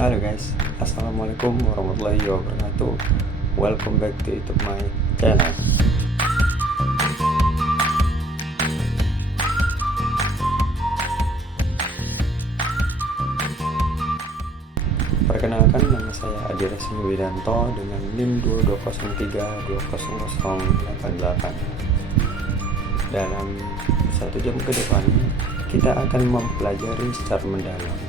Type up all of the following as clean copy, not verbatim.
Halo guys, Assalamualaikum warahmatullahi wabarakatuh. Welcome back to YouTube my channel. Perkenalkan, nama saya Adi Resmi Widanto dengan NIM 2203200088. Dalam 1 jam ke depan, kita akan mempelajari secara mendalam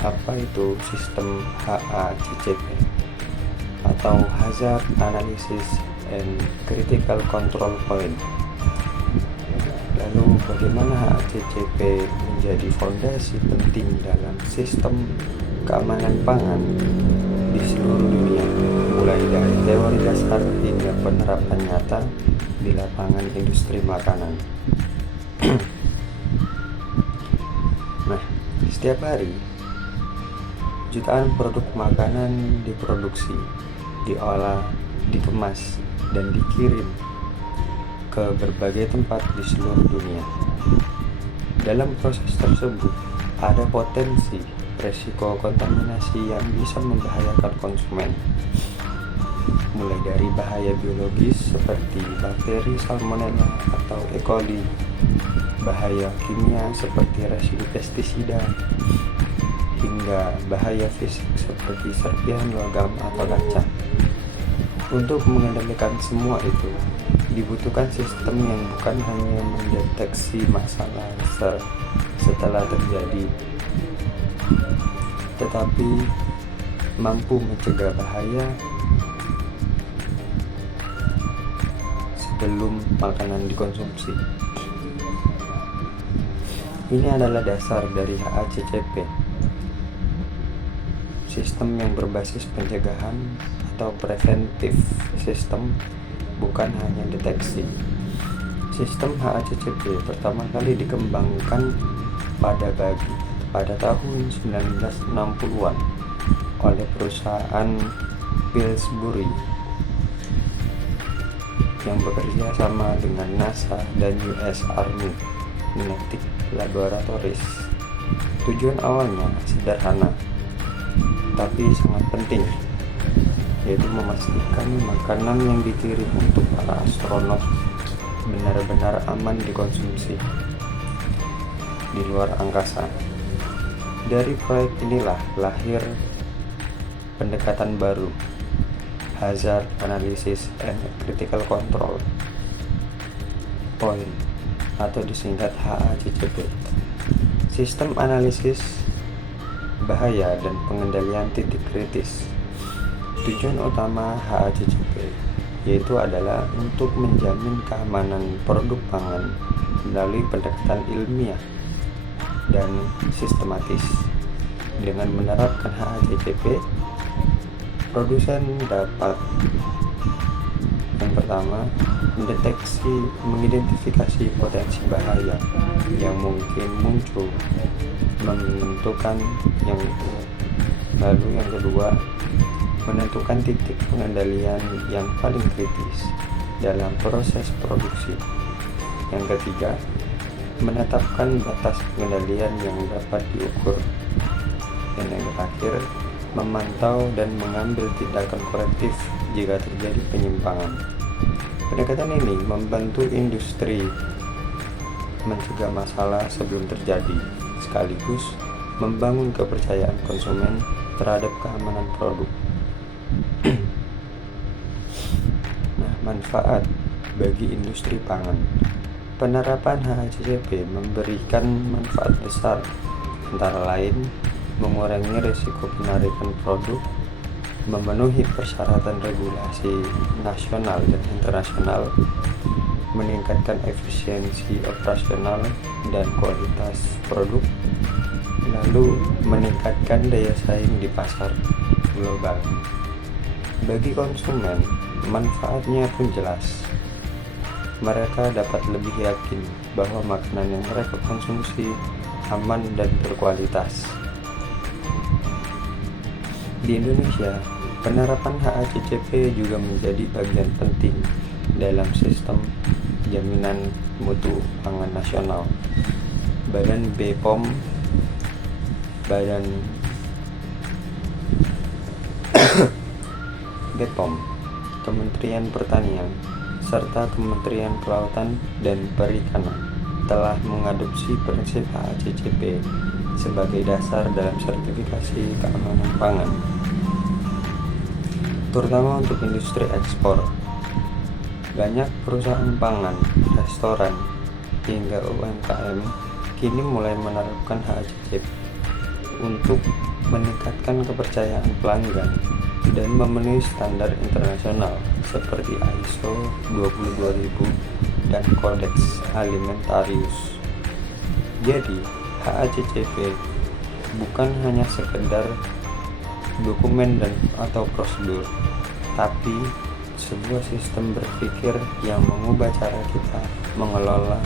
apa itu sistem HACCP atau Hazard Analysis and Critical Control Point. Lalu bagaimana HACCP menjadi fondasi penting dalam sistem keamanan pangan di seluruh dunia, mulai dari teori dasar hingga penerapan nyata di lapangan industri makanan. Nah, setiap hari jutaan produk makanan diproduksi, diolah, dikemas, dan dikirim ke berbagai tempat di seluruh dunia. Dalam proses tersebut, ada potensi resiko kontaminasi yang bisa membahayakan konsumen, mulai dari bahaya biologis seperti bakteri Salmonella atau E. coli, bahaya kimia seperti residu pestisida, hingga bahaya fisik seperti serpihan logam atau kaca. Untuk mengendalikan semua itu, dibutuhkan sistem yang bukan hanya mendeteksi masalah setelah terjadi, tetapi mampu mencegah bahaya sebelum makanan dikonsumsi. Ini adalah dasar dari HACCP, sistem yang berbasis pencegahan atau preventif sistem, bukan hanya deteksi. Sistem HACCP pertama kali dikembangkan pada tahun 1960-an oleh perusahaan Pillsbury yang bekerja sama dengan NASA dan US Army Genetic Laboratories. Tujuan awalnya sederhana tapi sangat penting, yaitu memastikan makanan yang dikirim untuk para astronot benar-benar aman dikonsumsi di luar angkasa. Dari proyek inilah lahir pendekatan baru, Hazard Analysis and Critical Control Point atau disingkat HACCP. Sistem analisis bahaya dan pengendalian titik kritis. Tujuan utama HACCP yaitu adalah untuk menjamin keamanan produk pangan melalui pendekatan ilmiah dan sistematis. Dengan menerapkan HACCP, produsen dapat yang pertama mengidentifikasi potensi bahaya yang mungkin muncul, lalu yang kedua, menentukan titik pengendalian yang paling kritis dalam proses produksi. Yang ketiga, menetapkan batas pengendalian yang dapat diukur. Dan yang terakhir, memantau dan mengambil tindakan korektif jika terjadi penyimpangan. Pendekatan ini membantu industri mencegah masalah sebelum terjadi, sekaligus membangun kepercayaan konsumen terhadap keamanan produk. Nah, manfaat bagi industri pangan. Penerapan HACCP memberikan manfaat besar, antara lain mengurangi risiko penarikan produk, memenuhi persyaratan regulasi nasional dan internasional, meningkatkan efisiensi operasional dan kualitas produk, lalu meningkatkan daya saing di pasar global. Bagi konsumen, manfaatnya pun jelas. Mereka dapat lebih yakin bahwa makanan yang mereka konsumsi aman dan berkualitas. Di Indonesia, penerapan HACCP juga menjadi bagian penting dalam sistem jaminan mutu pangan nasional. Badan BPOM Badan BPOM, Kementerian Pertanian, serta Kementerian Kelautan dan Perikanan telah mengadopsi prinsip HACCP sebagai dasar dalam sertifikasi keamanan pangan, terutama untuk industri ekspor. Banyak perusahaan pangan, restoran, hingga UMKM kini mulai menerapkan HACCP untuk meningkatkan kepercayaan pelanggan dan memenuhi standar internasional seperti ISO 22000 dan Codex Alimentarius. Jadi, HACCP bukan hanya sekedar dokumen atau prosedur, tapi sebuah sistem berpikir yang mengubah cara kita mengelola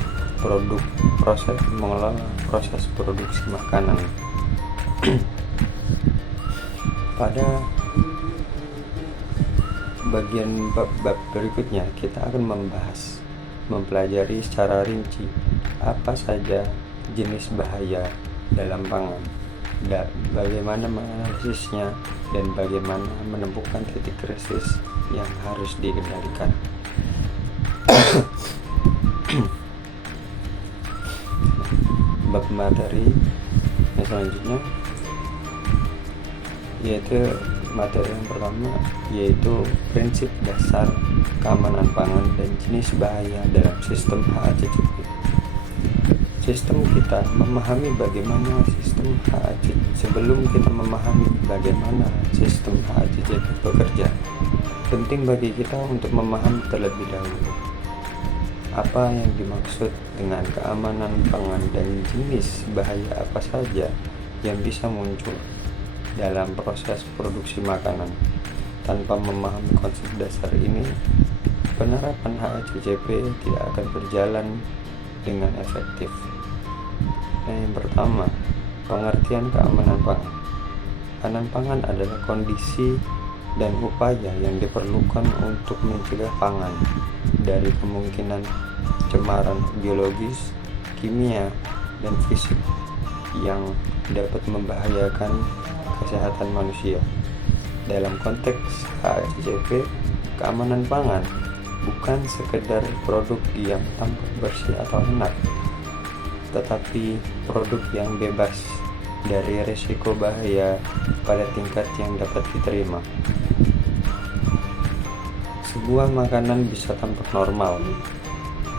proses produksi makanan. Pada bagian bab berikutnya kita akan mempelajari secara rinci apa saja jenis bahaya dalam pangan, bagaimana menganalisisnya, dan bagaimana menemukan titik krisis yang harus dikendalikan. Bab materi yang selanjutnya yaitu materi yang pertama, yaitu prinsip dasar keamanan pangan dan jenis bahaya dalam sistem HACCP. Sebelum kita memahami bagaimana sistem HACCP bekerja, penting bagi kita untuk memahami terlebih dahulu apa yang dimaksud dengan keamanan pangan dan jenis bahaya apa saja yang bisa muncul dalam proses produksi makanan. Tanpa memahami konsep dasar ini, penerapan HACCP tidak akan berjalan dengan efektif. Yang pertama, pengertian keamanan pangan. Keamanan pangan adalah kondisi dan upaya yang diperlukan untuk mencegah pangan dari kemungkinan pencemaran biologis, kimia, dan fisik yang dapat membahayakan kesehatan manusia. Dalam konteks HACCP, keamanan pangan bukan sekedar produk yang tampak bersih atau enak, tetapi produk yang bebas dari risiko bahaya pada tingkat yang dapat diterima. Sebuah makanan bisa tampak normal,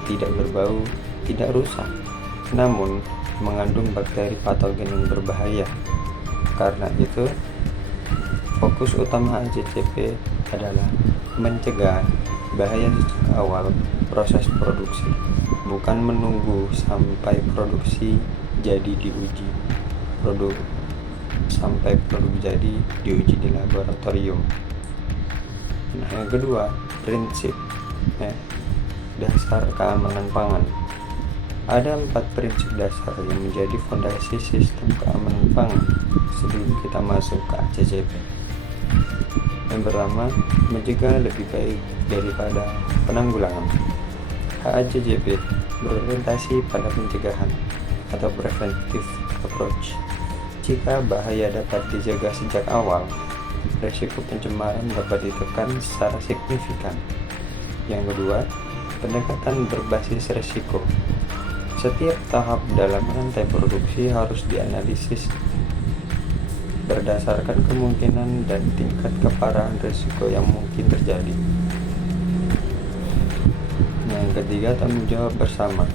tidak berbau, tidak rusak, namun mengandung bakteri patogen yang berbahaya. Karena itu, fokus utama HACCP adalah mencegah bahaya sejak awal proses produksi, bukan menunggu sampai produk jadi diuji di laboratorium. Nah, yang kedua, prinsip dasar keamanan pangan. Ada 4 prinsip dasar yang menjadi fondasi sistem keamanan pangan sebelum kita masuk ke HACCP. Yang pertama, mencegah lebih baik daripada penanggulangan. HACCP berorientasi pada pencegahan atau preventive approach. Jika bahaya dapat dijaga sejak awal, risiko pencemaran dapat ditekan secara signifikan. Yang kedua, pendekatan berbasis risiko. Setiap tahap dalam rantai produksi harus dianalisis berdasarkan kemungkinan dan tingkat keparahan risiko yang mungkin terjadi. Yang ketiga, tanggung jawab bersama.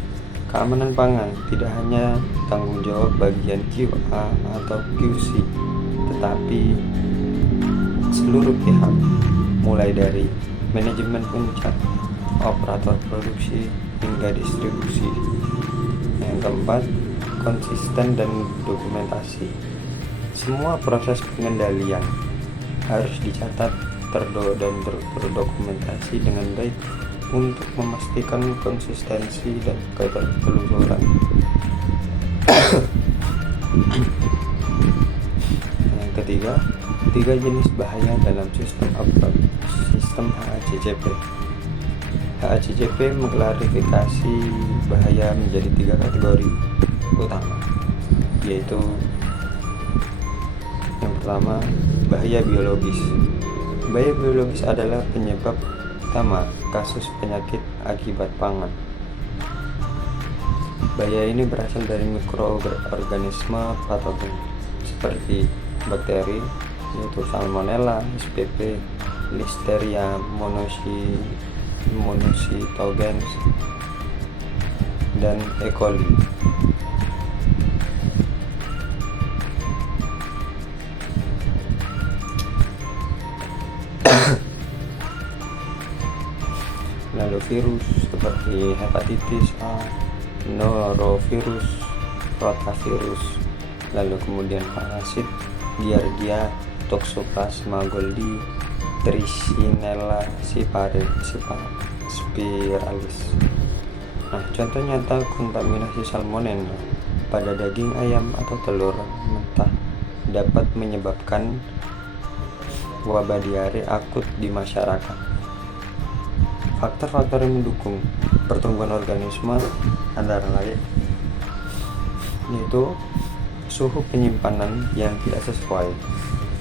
Keamanan pangan tidak hanya tanggung jawab bagian QA atau QC, tetapi seluruh pihak, mulai dari manajemen puncak, operator produksi, hingga distribusi. Yang keempat, konsisten dan dokumentasi. Semua proses pengendalian harus dicatat dan terdokumentasi dengan baik untuk memastikan konsistensi dan ketelusuran. Yang ketiga, 3 jenis bahaya dalam sistem HACCP. HACCP mengklarifikasi bahaya menjadi 3 kategori utama, yaitu Pertama, bahaya biologis. Bahaya biologis adalah penyebab utama kasus penyakit akibat pangan. Bahaya ini berasal dari mikroorganisme patogen seperti bakteri, yaitu Salmonella, SPP, Listeria monocytogenes, dan E. coli. Lalu virus seperti hepatitis A, norovirus, rotavirus, lalu kemudian parasit, Giardia, Toxoplasma goldii, Trichinella spiralis. Nah, contoh nyata kontaminasi salmonella pada daging ayam atau telur mentah dapat menyebabkan wabah diare akut di masyarakat. Faktor-faktor yang mendukung pertumbuhan organisme antara lain yaitu suhu penyimpanan yang tidak sesuai,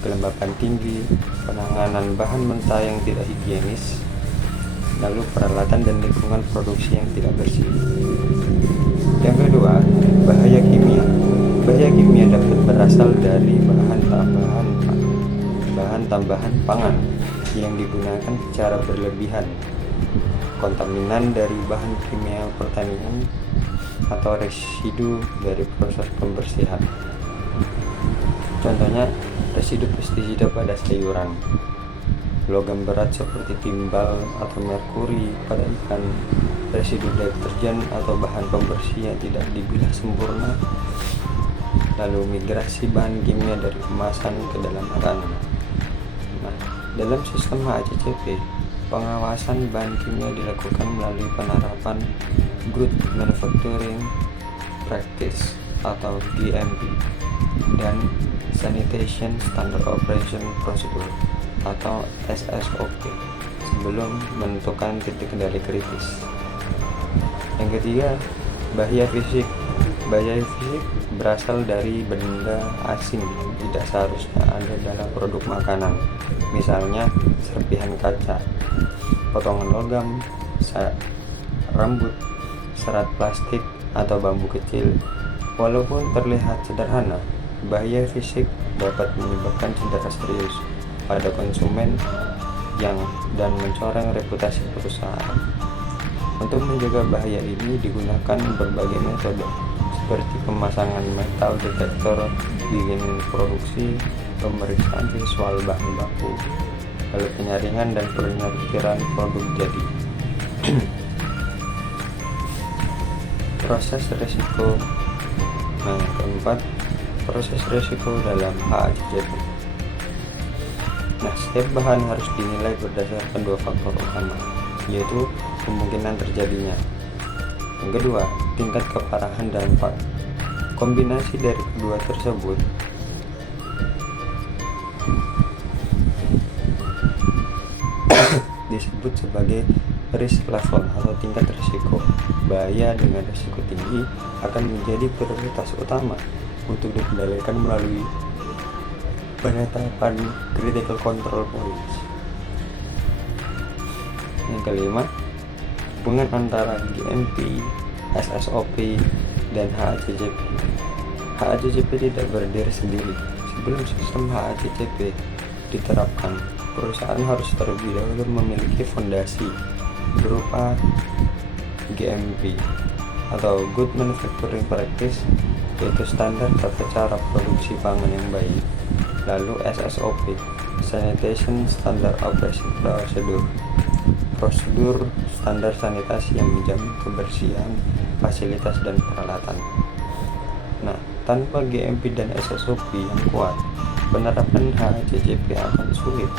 kelembapan tinggi, penanganan bahan mentah yang tidak higienis, lalu peralatan dan lingkungan produksi yang tidak bersih. Yang kedua, bahaya kimia. Bahaya kimia dapat berasal dari bahan tambahan pangan yang digunakan secara berlebihan, kontaminan dari bahan kimia pertanian, atau residu dari proses pembersihan. Contohnya, residu pestisida pada sayuran, logam berat seperti timbal atau merkuri pada ikan, residu deterjen atau bahan pembersih yang tidak dibilah sempurna, lalu migrasi bahan kimia dari kemasan ke dalam makanan. Nah, dalam sistem HACCP, pengawasan bahan kimia dilakukan melalui penerapan Good Manufacturing Practice atau GMP dan Sanitation Standard Operation Procedure atau SSOP sebelum menentukan titik kendali kritis. Yang ketiga, bahaya fisik. Bahaya fisik berasal dari benda asing yang tidak seharusnya ada dalam produk makanan. Misalnya serpihan kaca, potongan logam, rambut, serat plastik, atau bambu kecil. Walaupun terlihat sederhana, bahaya fisik dapat menyebabkan cedera serius pada konsumen dan mencoreng reputasi perusahaan. Untuk menjaga bahaya ini digunakan berbagai metode seperti pemasangan metal detektor di lini produksi, pemeriksaan visual bahan baku, lalu penyaringan dan penyortiran produk jadi. Proses resiko. Nah, keempat, proses resiko dalam HACCP. Nah, setiap bahan harus dinilai berdasarkan dua faktor utama, yaitu kemungkinan terjadinya. Yang kedua, tingkat keparahan dampak. Kombinasi dari kedua tersebut disebut sebagai risk level atau tingkat risiko. Bahaya dengan risiko tinggi akan menjadi prioritas utama untuk dikendalikan melalui penetapan critical control points. Yang kelima, hubungan antara GMP, SSOP, dan HACCP. HACCP tidak berdiri sendiri. Sebelum sistem HACCP diterapkan, perusahaan harus terlebih dahulu memiliki fondasi berupa GMP atau Good Manufacturing Practice, yaitu standar tata cara produksi pangan yang baik. Lalu SSOP, Sanitation Standard Operation Procedure, prosedur standar sanitasi yang menjamin kebersihan fasilitas dan peralatan. Nah, tanpa GMP dan SSOP yang kuat, penerapan HACCP akan sulit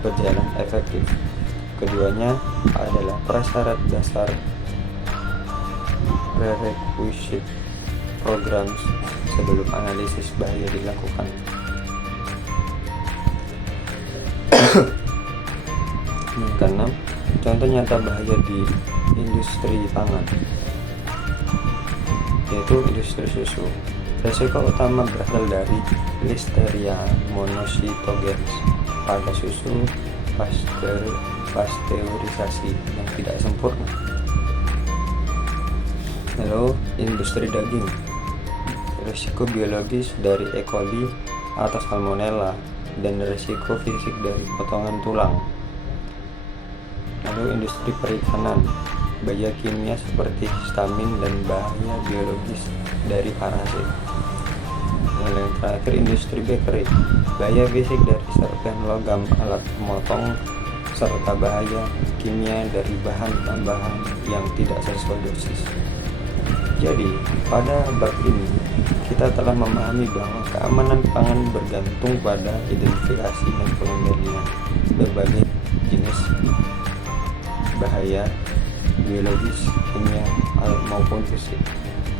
berjalan efektif. Keduanya adalah prasyarat dasar prerequisite program sebelum analisis bahaya dilakukan. Yang keenam, contoh nyata bahaya di industri pangan, yaitu industri susu. Resiko utama berasal dari Listeria monocytogenes pada susu pasteurisasi yang tidak sempurna. Lalu, industri daging. Risiko biologis dari E. coli atau Salmonella dan risiko fisik dari potongan tulang. Lalu, industri perikanan. Bahaya kimia seperti histamin dan bahaya biologis dari parasit. Dan yang terakhir, industri bakery. Bahaya fisik dari serpihan logam, alat pemotong, serta bahaya kimia dari bahan tambahan yang tidak sesuai dosis. Jadi, pada bab ini kita telah memahami bahwa keamanan pangan bergantung pada identifikasi dan pengendalian berbagai jenis bahaya biologis, kimia, maupun fisik.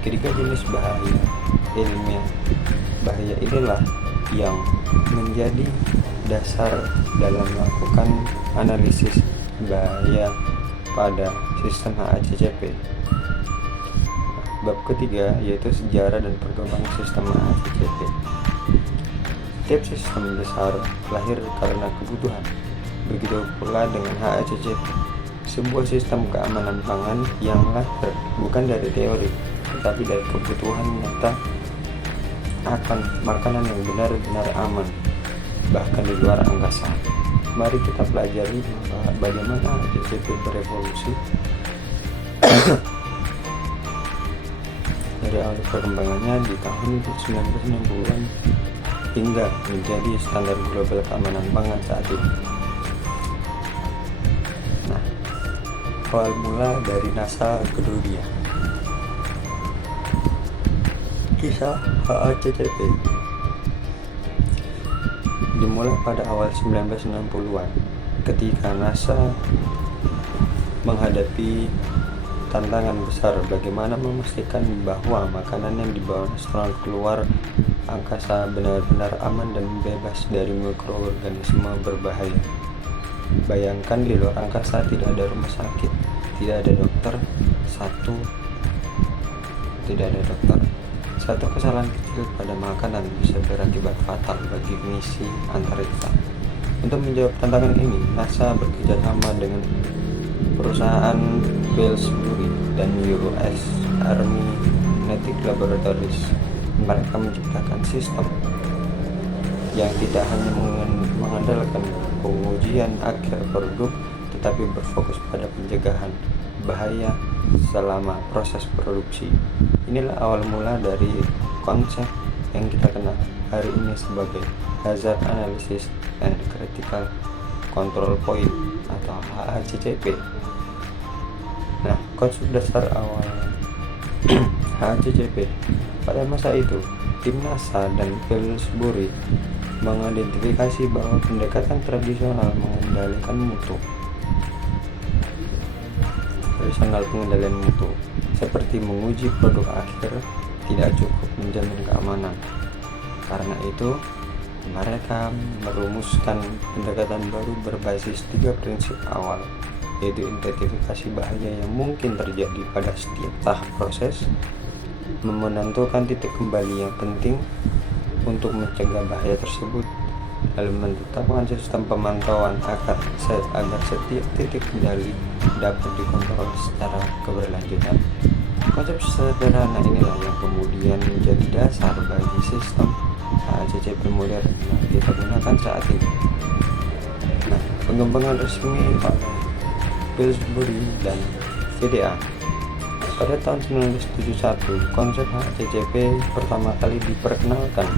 Ketiga jenis bahaya ilmiah bahaya inilah yang menjadi dasar dalam melakukan analisis bahaya pada sistem HACCP. Bab ketiga yaitu sejarah dan perkembangan sistem HACCP. Setiap sistem besar lahir karena kebutuhan. Begitu pula dengan HACCP, sebuah sistem keamanan pangan yang lahir bukan dari teori, tetapi dari kebutuhan nyata akan makanan yang benar-benar aman, bahkan di luar angkasa. Mari kita pelajari bagaimana HACCP berevolusi dari awal perkembangannya di tahun 1960-an hingga menjadi standar global keamanan pangan saat ini. Nah, awal mula dari NASA ke dunia. Kisah HACCP dimulai pada awal 1960-an ketika NASA menghadapi tantangan besar bagaimana memastikan bahwa makanan yang dibawa astronot keluar angkasa benar-benar aman dan bebas dari mikroorganisme berbahaya. Bayangkan di luar angkasa tidak ada rumah sakit, tidak ada dokter, satu kesalahan kecil pada makanan bisa berakibat fatal bagi misi antariksa. Untuk menjawab tantangan ini, NASA bekerjasama dengan perusahaan Pillsbury dan US Army Genetic Laboratories. Mereka menciptakan sistem yang tidak hanya mengandalkan pengujian akhir produk, tetapi berfokus pada pencegahan bahaya selama proses produksi. Inilah awal mula dari konsep yang kita kenal hari ini sebagai Hazard Analysis and Critical Control Point atau HACCP. Nah, konsep dasar awal HACCP pada masa itu, tim NASA dan Pillsbury mengidentifikasi bahwa pendekatan tradisional pengendalian mutu seperti menguji produk akhir tidak cukup menjamin keamanan. Karena itu, mereka merumuskan pendekatan baru berbasis 3 prinsip awal, yaitu identifikasi bahaya yang mungkin terjadi pada setiap tahap proses, menentukan titik kembali yang penting untuk mencegah bahaya tersebut, lalu menetapkan sistem pemantauan agar setiap titik kendali dapat dikontrol secara keberlanjutan. Konsep sederhana inilah yang kemudian menjadi dasar bagi sistem HACCP modern yang kita gunakan saat ini. Nah, pengembangan resmi oleh Pillsbury dan VDA. Pada tahun 1971, konsep HACCP pertama kali diperkenalkan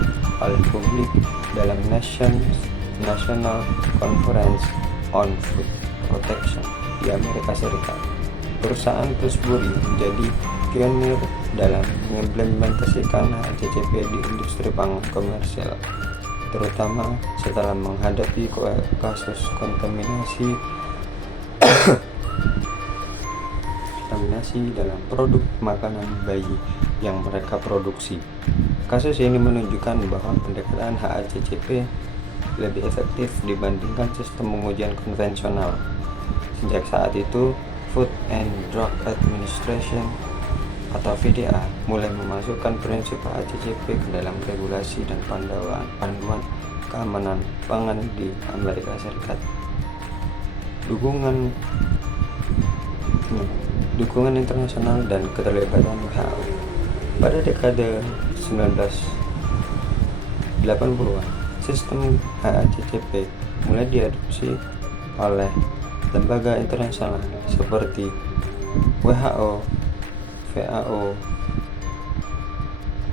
oleh publik dalam National Conference on Food Protection di Amerika Serikat. Perusahaan Pillsbury menjadi pionir dalam mengimplementasikan HACCP di industri pangan komersial, terutama setelah menghadapi kasus kontaminasi dalam produk makanan bayi yang mereka produksi. Kasus ini menunjukkan bahwa pendekatan HACCP lebih efektif dibandingkan sistem pengujian konvensional. Sejak saat itu, Food and Drug Administration atau VDA mulai memasukkan prinsip HACCP ke dalam regulasi dan panduan keamanan pangan di Amerika Serikat. Dukungan internasional dan keterlibatan WHO. Pada dekade 1980-an, sistem HACCP mulai diadopsi oleh lembaga internasional seperti WHO, FAO,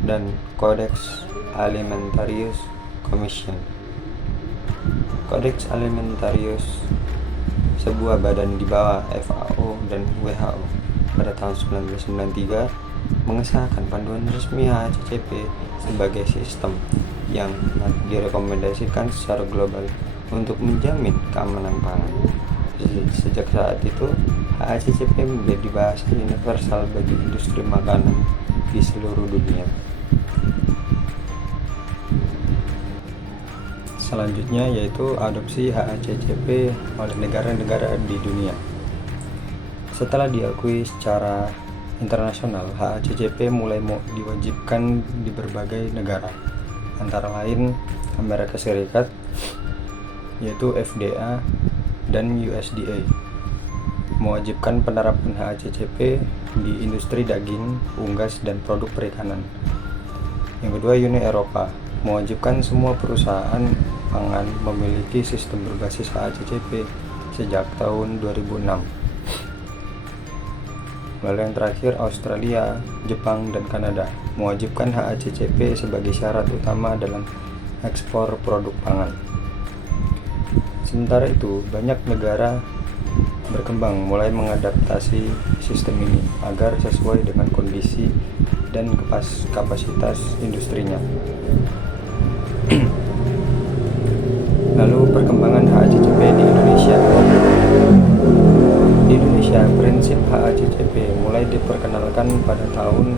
dan Codex Alimentarius Commission. Codex Alimentarius, sebuah badan di bawah FAO dan WHO, pada tahun 1993 mengesahkan panduan resmi HACCP sebagai sistem yang direkomendasikan secara global untuk menjamin keamanan pangan. Sejak saat itu, HACCP menjadi bahasa universal bagi industri makanan di seluruh dunia. Selanjutnya yaitu adopsi HACCP oleh negara-negara di dunia. Setelah diakui secara internasional, HACCP mulai diwajibkan di berbagai negara, antara lain Amerika Serikat, yaitu FDA dan USDA, mewajibkan penerapan HACCP di industri daging, unggas, dan produk perikanan. Yang kedua, Uni Eropa mewajibkan semua perusahaan pangan memiliki sistem berbasis HACCP sejak tahun 2006. Lalu yang terakhir, Australia, Jepang, dan Kanada mewajibkan HACCP sebagai syarat utama dalam ekspor produk pangan. Sementara itu, banyak negara berkembang mulai mengadaptasi sistem ini agar sesuai dengan kondisi dan kapasitas industrinya. Lalu perkembangan HACCP di Indonesia. Di Indonesia, prinsip HACCP mulai diperkenalkan pada tahun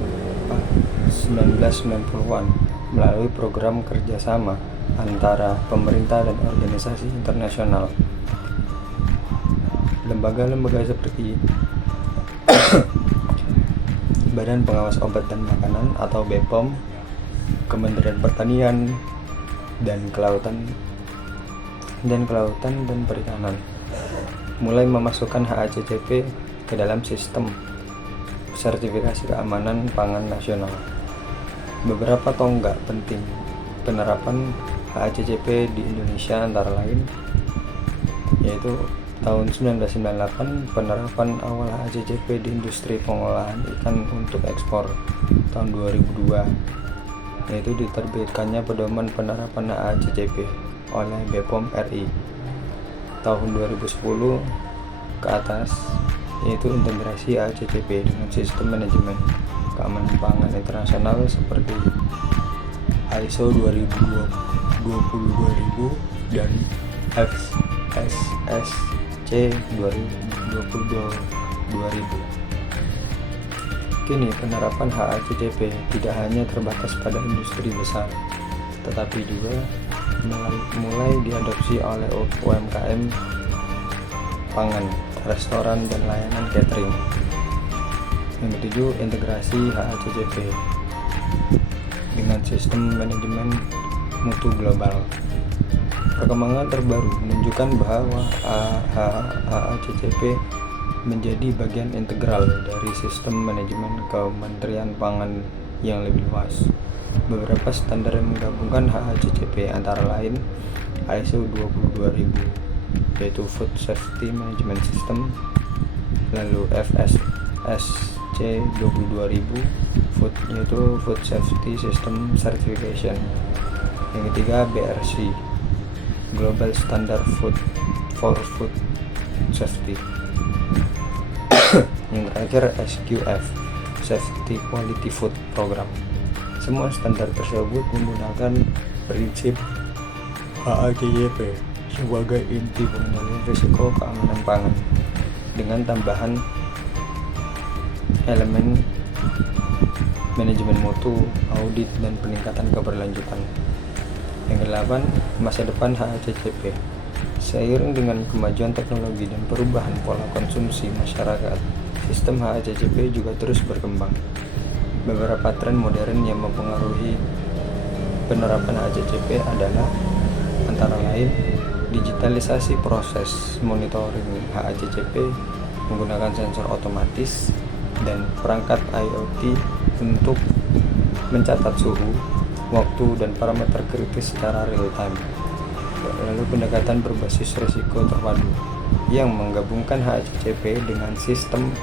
1990-an melalui program kerjasama antara pemerintah dan organisasi internasional. Lembaga-lembaga seperti Badan Pengawas Obat dan Makanan atau BPOM, Kementerian Pertanian dan Kelautan dan Perikanan mulai memasukkan HACCP ke dalam sistem sertifikasi keamanan pangan nasional. Beberapa tonggak penting penerapan HACCP di Indonesia antara lain yaitu tahun 1998 penerapan awal HACCP di industri pengolahan ikan untuk ekspor. Tahun 2002 yaitu diterbitkannya pedoman penerapan HACCP oleh BPOM RI. Tahun 2010 ke atas yaitu integrasi HACCP dengan sistem manajemen keamanan pangan internasional seperti ISO 20000 dan FSSC 2020. Kini penerapan HACCP tidak hanya terbatas pada industri besar, tetapi juga mulai diadopsi oleh UMKM pangan, restoran, dan layanan catering. Yang ketujuh, integrasi HACCP dengan sistem manajemen mutu global. Perkembangan terbaru menunjukkan bahwa HACCP menjadi bagian integral dari sistem manajemen Kementerian Pangan yang lebih luas. Beberapa standar yang menggabungkan HACCP antara lain ISO 22000 yaitu Food Safety Management System, lalu FSSC 22000 yaitu Food Safety System Certification. Yang ketiga, BRC Global Standard for Food Safety. Yang terakhir, SQF Safety Quality Food Program. Semua standar tersebut menggunakan prinsip HACCP sebagai inti pengendalian risiko keamanan pangan dengan tambahan elemen manajemen mutu, audit, dan peningkatan keberlanjutan. Yang kedelapan, masa depan HACCP. Seiring dengan kemajuan teknologi dan perubahan pola konsumsi masyarakat, sistem HACCP juga terus berkembang. Beberapa tren modern yang mempengaruhi penerapan HACCP adalah antara lain digitalisasi proses monitoring HACCP menggunakan sensor otomatis dan perangkat IoT untuk mencatat suhu, waktu, dan parameter kritis secara real time. Lalu pendekatan berbasis risiko terpadu yang menggabungkan HACCP dengan sistem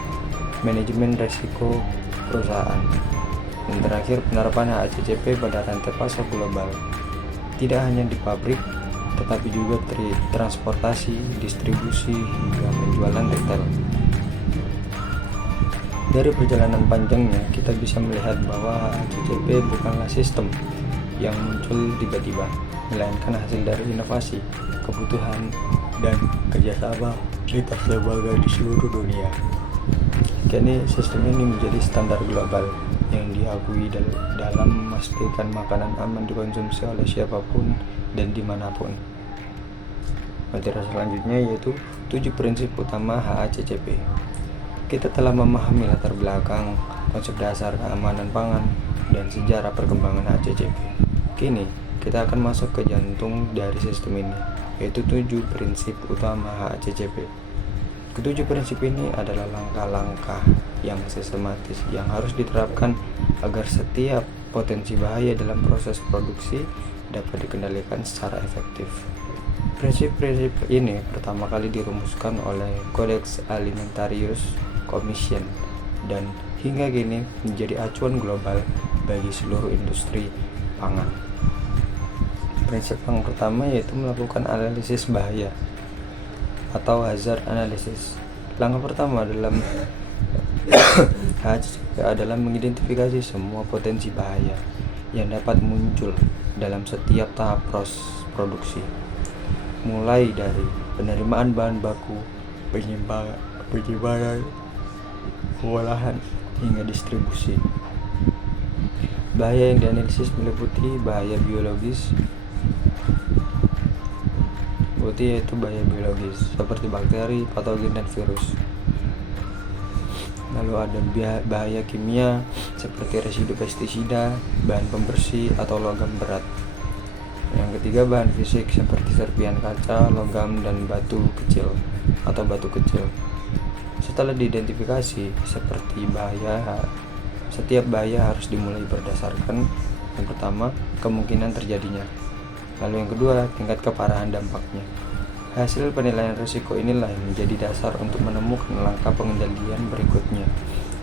manajemen risiko perusahaan. Dan terakhir, penerapan HACCP pada rantai pasar global, tidak hanya di pabrik, tetapi juga transportasi, distribusi, hingga penjualan retail. Dari perjalanan panjangnya, kita bisa melihat bahwa HACCP bukanlah sistem yang muncul tiba-tiba, melainkan hasil dari inovasi, kebutuhan, dan kerjasama lintas lembaga di seluruh dunia. Kini sistem ini menjadi standar global yang diakui dalam memastikan makanan aman dikonsumsi oleh siapapun dan dimanapun. Materi selanjutnya yaitu 7 prinsip utama HACCP. Kita telah memahami latar belakang, konsep dasar keamanan pangan, dan sejarah perkembangan HACCP. Kini, kita akan masuk ke jantung dari sistem ini, yaitu 7 prinsip utama HACCP. Ketujuh prinsip ini adalah langkah-langkah yang sistematis yang harus diterapkan agar setiap potensi bahaya dalam proses produksi dapat dikendalikan secara efektif. Prinsip-prinsip ini pertama kali dirumuskan oleh Codex Alimentarius Commission dan hingga kini menjadi acuan global bagi seluruh industri pangan. Prinsip yang pertama yaitu melakukan analisis bahaya atau hazard analysis. Langkah pertama dalam HACCP adalah mengidentifikasi semua potensi bahaya yang dapat muncul dalam setiap tahap produksi, mulai dari penerimaan bahan baku, penyimpanan, pengolahan, hingga distribusi. Bahaya yang dianalisis meliputi bahaya biologis, yaitu bahaya biologis seperti bakteri, patogen, dan virus. Lalu ada bahaya kimia seperti residu pestisida, bahan pembersih, atau logam berat. Yang ketiga, bahan fisik seperti serpihan kaca, logam, dan batu kecil. Setelah diidentifikasi seperti bahaya, setiap bahaya harus dimulai berdasarkan yang pertama, kemungkinan terjadinya. Lalu yang kedua, tingkat keparahan dampaknya. Hasil penilaian risiko inilah yang menjadi dasar untuk menemukan langkah pengendalian berikutnya.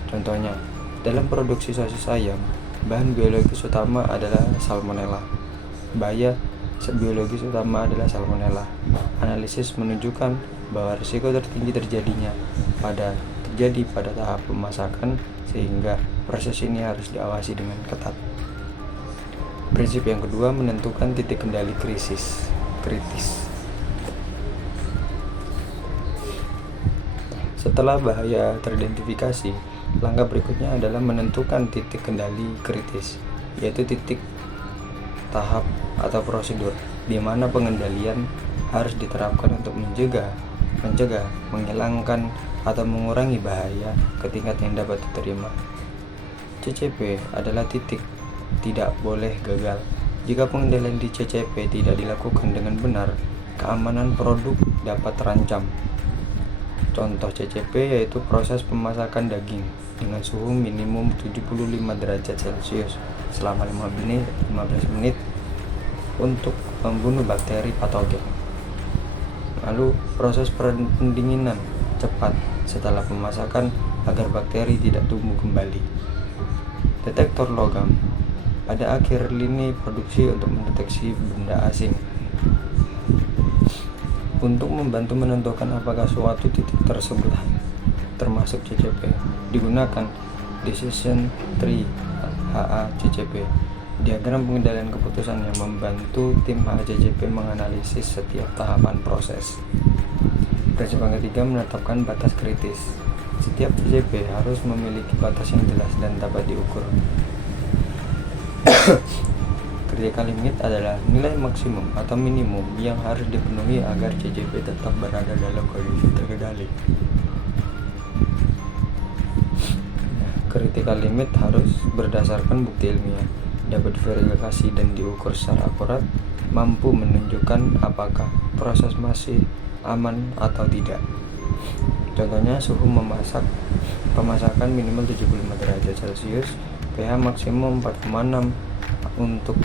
Contohnya, dalam produksi sosis ayam, bahan biologis utama adalah salmonella. Bahaya biologis utama adalah salmonella. Analisis menunjukkan bahwa risiko tertinggi terjadi pada tahap pemasakan, sehingga proses ini harus diawasi dengan ketat. Prinsip yang kedua, menentukan titik kendali kritis. Setelah bahaya teridentifikasi, langkah berikutnya adalah menentukan titik kendali kritis, yaitu titik, tahap, atau prosedur di mana pengendalian harus diterapkan untuk mencegah, menghilangkan, atau mengurangi bahaya ke tingkat yang dapat diterima. CCP adalah titik tidak boleh gagal. Jika pengendalian di CCP tidak dilakukan dengan benar, keamanan produk dapat terancam. Contoh CCP yaitu proses pemasakan daging dengan suhu minimum 75 derajat Celcius selama 15 menit untuk membunuh bakteri patogen. Lalu proses pendinginan cepat setelah pemasakan agar bakteri tidak tumbuh kembali. Detektor logam pada akhir lini produksi untuk mendeteksi benda asing. Untuk membantu menentukan apakah suatu titik tersebut termasuk CCP, digunakan Decision Tree HACCP, diagram pengendalian keputusan yang membantu tim HACCP menganalisis setiap tahapan proses. Prinsip yang ketiga, menetapkan batas kritis. Setiap CCP harus memiliki batas yang jelas dan dapat diukur. Critical limit adalah nilai maksimum atau minimum yang harus dipenuhi agar CCP tetap berada dalam kondisi terkendali. Critical limit harus berdasarkan bukti ilmiah, dapat diverifikasi dan diukur secara akurat, mampu menunjukkan apakah proses masih aman atau tidak. Contohnya suhu pemasakan minimal 75 derajat Celcius, pH maksimum 4,6 untuk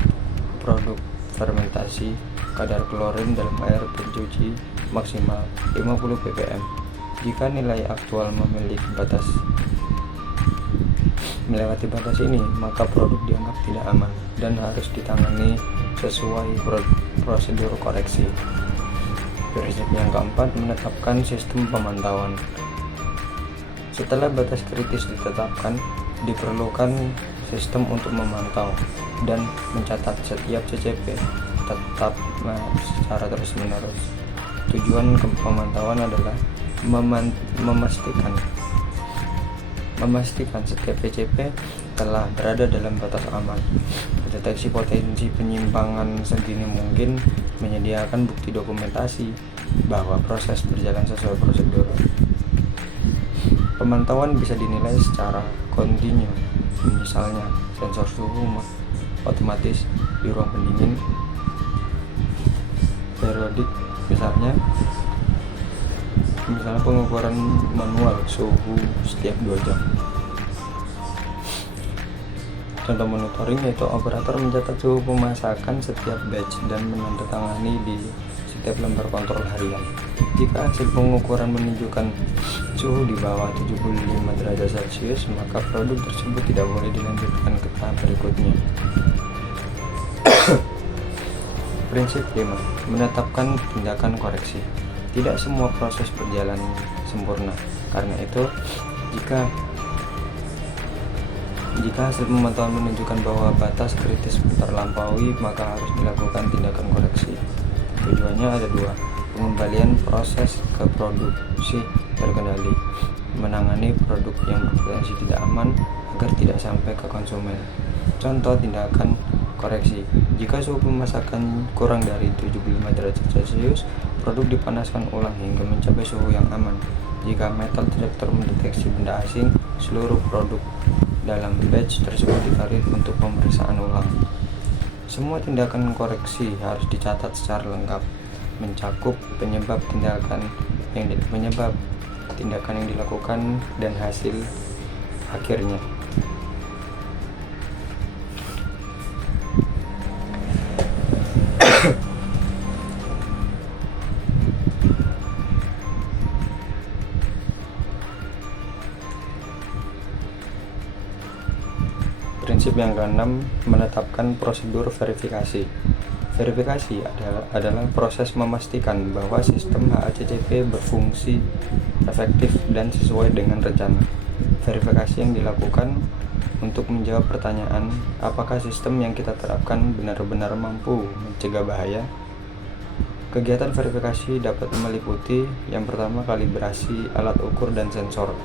produk fermentasi, kadar klorin dalam air pencuci maksimal 50 ppm. Jika nilai aktual melewati batas ini, maka produk dianggap tidak aman dan harus ditangani sesuai prosedur koreksi. Prinsip yang keempat, menetapkan sistem pemantauan. Setelah batas kritis ditetapkan, diperlukan sistem untuk memantau dan mencatat setiap CCP tetap secara terus-menerus. Tujuan pemantauan adalah memastikan setiap PCP telah berada dalam batas aman, mendeteksi potensi penyimpangan sedini mungkin, menyediakan bukti dokumentasi bahwa proses berjalan sesuai prosedur. Pemantauan bisa dinilai secara kontinu, misalnya sensor suhu otomatis di ruang pendingin, periodik misalnya pengukuran manual suhu setiap 2 jam. Contoh monitoring yaitu operator mencatat suhu pemasakan setiap batch dan menandatangani di setiap lembar kontrol harian. Jika hasil pengukuran menunjukkan suhu di bawah 75 derajat Celcius, maka produk tersebut tidak boleh dilanjutkan ke tahap berikutnya. Prinsip 5. Menetapkan tindakan koreksi. Tidak semua proses berjalan sempurna. Karena itu, jika hasil pemantauan menunjukkan bahwa batas kritis terlampaui, maka harus dilakukan tindakan koreksi. Tujuannya ada 2. Pengembalian proses ke produksi terkendali, menangani produk yang berpotensi tidak aman agar tidak sampai ke konsumen. Contoh tindakan koreksi: jika suhu pemasakan kurang dari 75 derajat Celcius, produk dipanaskan ulang hingga mencapai suhu yang aman. Jika metal detektor mendeteksi benda asing, seluruh produk dalam batch tersebut ditarik untuk pemeriksaan ulang. Semua tindakan koreksi harus dicatat secara lengkap, mencakup penyebab tindakan yang dilakukan dan hasil akhirnya. Prinsip yang keenam, menetapkan prosedur verifikasi. Verifikasi adalah proses memastikan bahwa sistem HACCP berfungsi efektif dan sesuai dengan rencana. Verifikasi yang dilakukan untuk menjawab pertanyaan, apakah sistem yang kita terapkan benar-benar mampu mencegah bahaya? Kegiatan verifikasi dapat meliputi yang pertama, kalibrasi alat ukur dan sensor,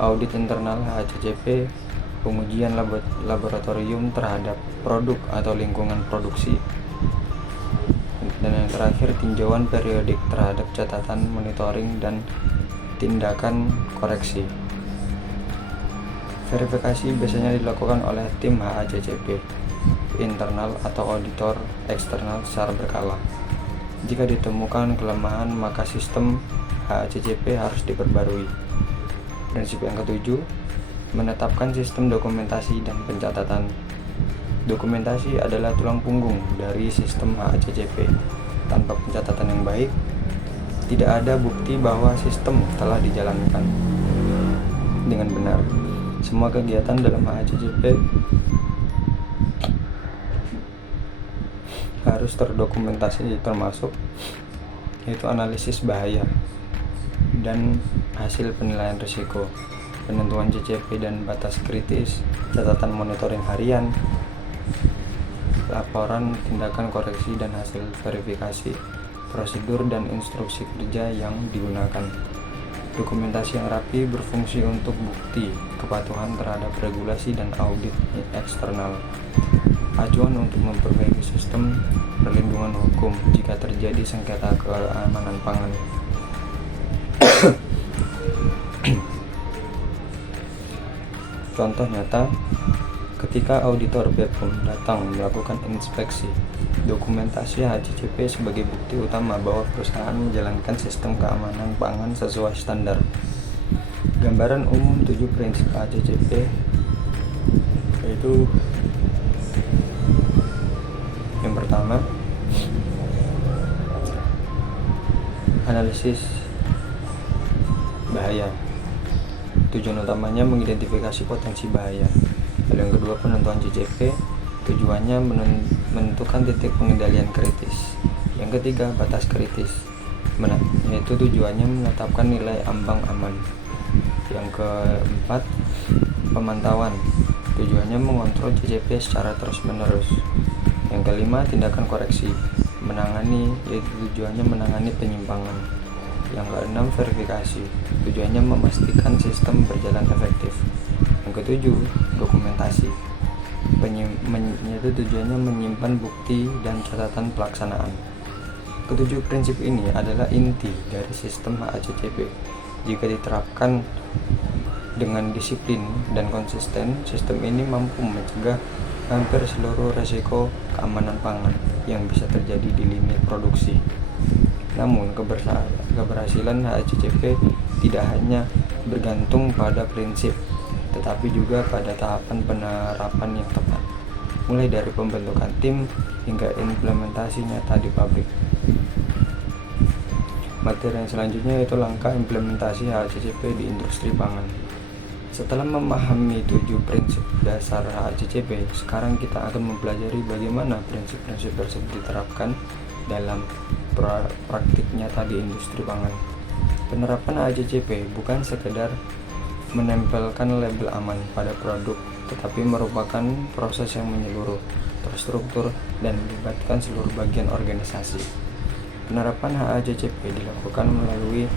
audit internal HACCP, pengujian laboratorium terhadap produk atau lingkungan produksi, dan yang terakhir tinjauan periodik terhadap catatan monitoring dan tindakan koreksi. Verifikasi biasanya dilakukan oleh tim HACCP internal atau auditor eksternal secara berkala. Jika ditemukan kelemahan, maka sistem HACCP harus diperbarui. Prinsip yang ketujuh, menetapkan sistem dokumentasi dan pencatatan. Dokumentasi adalah tulang punggung dari sistem HACCP. Tanpa pencatatan yang baik, tidak ada bukti bahwa sistem telah dijalankan dengan benar. Semua kegiatan dalam HACCP harus terdokumentasi, termasuk yaitu analisis bahaya dan hasil penilaian risiko, penentuan CCP dan batas kritis, catatan monitoring harian, laporan tindakan koreksi dan hasil verifikasi, prosedur dan instruksi kerja yang digunakan. Dokumentasi yang rapi berfungsi untuk bukti kepatuhan terhadap regulasi dan audit eksternal. Acuan untuk memperbaiki sistem perlindungan hukum jika terjadi sengketa keamanan pangan. Contoh nyata, ketika auditor BPOM datang melakukan inspeksi, dokumentasi HACCP sebagai bukti utama bahwa perusahaan menjalankan sistem keamanan pangan sesuai standar. Gambaran umum 7 prinsip HACCP yaitu yang pertama, analisis bahaya. Tujuan utamanya mengidentifikasi potensi bahaya. Lalu yang kedua, penentuan CCP, tujuannya menentukan titik pengendalian kritis. Yang ketiga, batas kritis, yaitu tujuannya menetapkan nilai ambang aman. Yang keempat, pemantauan, tujuannya mengontrol CCP secara terus-menerus. Yang kelima, tindakan koreksi, yaitu tujuannya menangani penyimpangan. Yang keenam, verifikasi, tujuannya memastikan sistem berjalan efektif. Yang ketujuh, dokumentasi, yaitu tujuannya menyimpan bukti dan catatan pelaksanaan. Ketujuh prinsip ini adalah inti dari sistem HACCP. Jika diterapkan dengan disiplin dan konsisten, sistem ini mampu mencegah hampir seluruh resiko keamanan pangan yang bisa terjadi di lini produksi. Namun, keberhasilan HACCP tidak hanya bergantung pada prinsip, tetapi juga pada tahapan penerapan yang tepat, mulai dari pembentukan tim hingga implementasi nyata di pabrik. Materi yang selanjutnya yaitu langkah implementasi HACCP di industri pangan. Setelah memahami 7 prinsip dasar HACCP, sekarang kita akan mempelajari bagaimana prinsip-prinsip tersebut diterapkan dalam praktik nyata di industri pangan. Penerapan HACCP bukan sekedar menempelkan label aman pada produk, tetapi merupakan proses yang menyeluruh, terstruktur, dan melibatkan seluruh bagian organisasi. Penerapan HACCP dilakukan melalui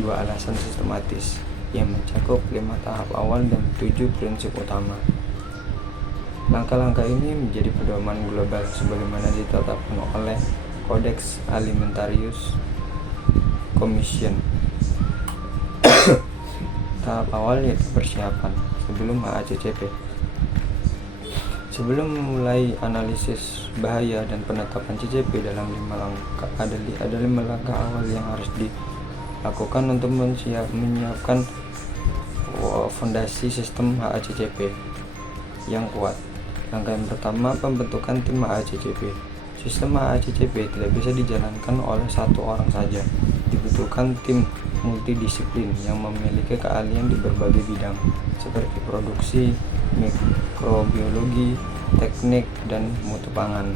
2 alasan sistematis yang mencakup 5 tahap awal dan 7 prinsip utama. Langkah-langkah ini menjadi pedoman global sebagaimana ditetapkan oleh Codex Alimentarius Commission. Tahap awal yaitu persiapan sebelum HACCP. Sebelum memulai analisis bahaya dan penetapan CCP dalam 5 langkah, ada 5 langkah awal yang harus dilakukan untuk menyiapkan fondasi sistem HACCP yang kuat. Langkah yang pertama, pembentukan tim HACCP. Sistem HACCP tidak bisa dijalankan oleh satu orang saja. Dibutuhkan tim multidisiplin yang memiliki keahlian di berbagai bidang seperti produksi, mikrobiologi, teknik, dan mutu pangan.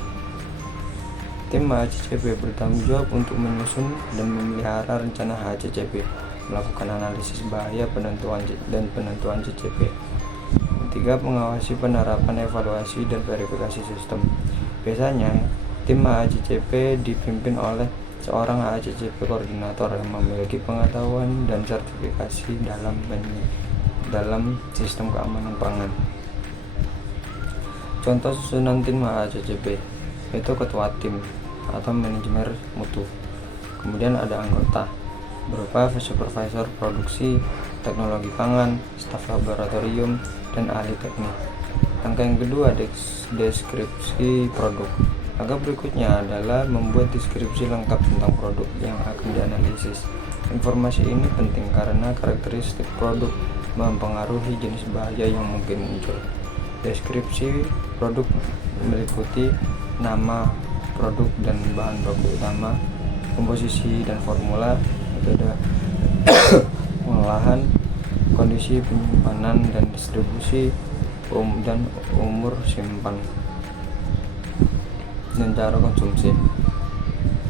Tim HACCP bertanggung jawab untuk menyusun dan memelihara rencana HACCP, melakukan analisis bahaya dan penentuan CCP. Ketiga, mengawasi penerapan, evaluasi, dan verifikasi sistem. Biasanya, tim HACCP dipimpin oleh seorang HACCP koordinator yang memiliki pengetahuan dan sertifikasi dalam sistem keamanan pangan. Contoh susunan tim HACCP yaitu ketua tim atau manajemen mutu. Kemudian ada anggota berupa supervisor produksi, teknologi pangan, staf laboratorium, dan ahli teknik. Langkah yang kedua, deskripsi produk. Langkah berikutnya adalah membuat deskripsi lengkap tentang produk yang akan dianalisis. Informasi ini penting karena karakteristik produk mempengaruhi jenis bahaya yang mungkin muncul. Deskripsi produk meliputi nama produk dan bahan baku utama, komposisi dan formula, metode pengolahan, kondisi penyimpanan dan distribusi, dan umur simpan, dan cara konsumsi.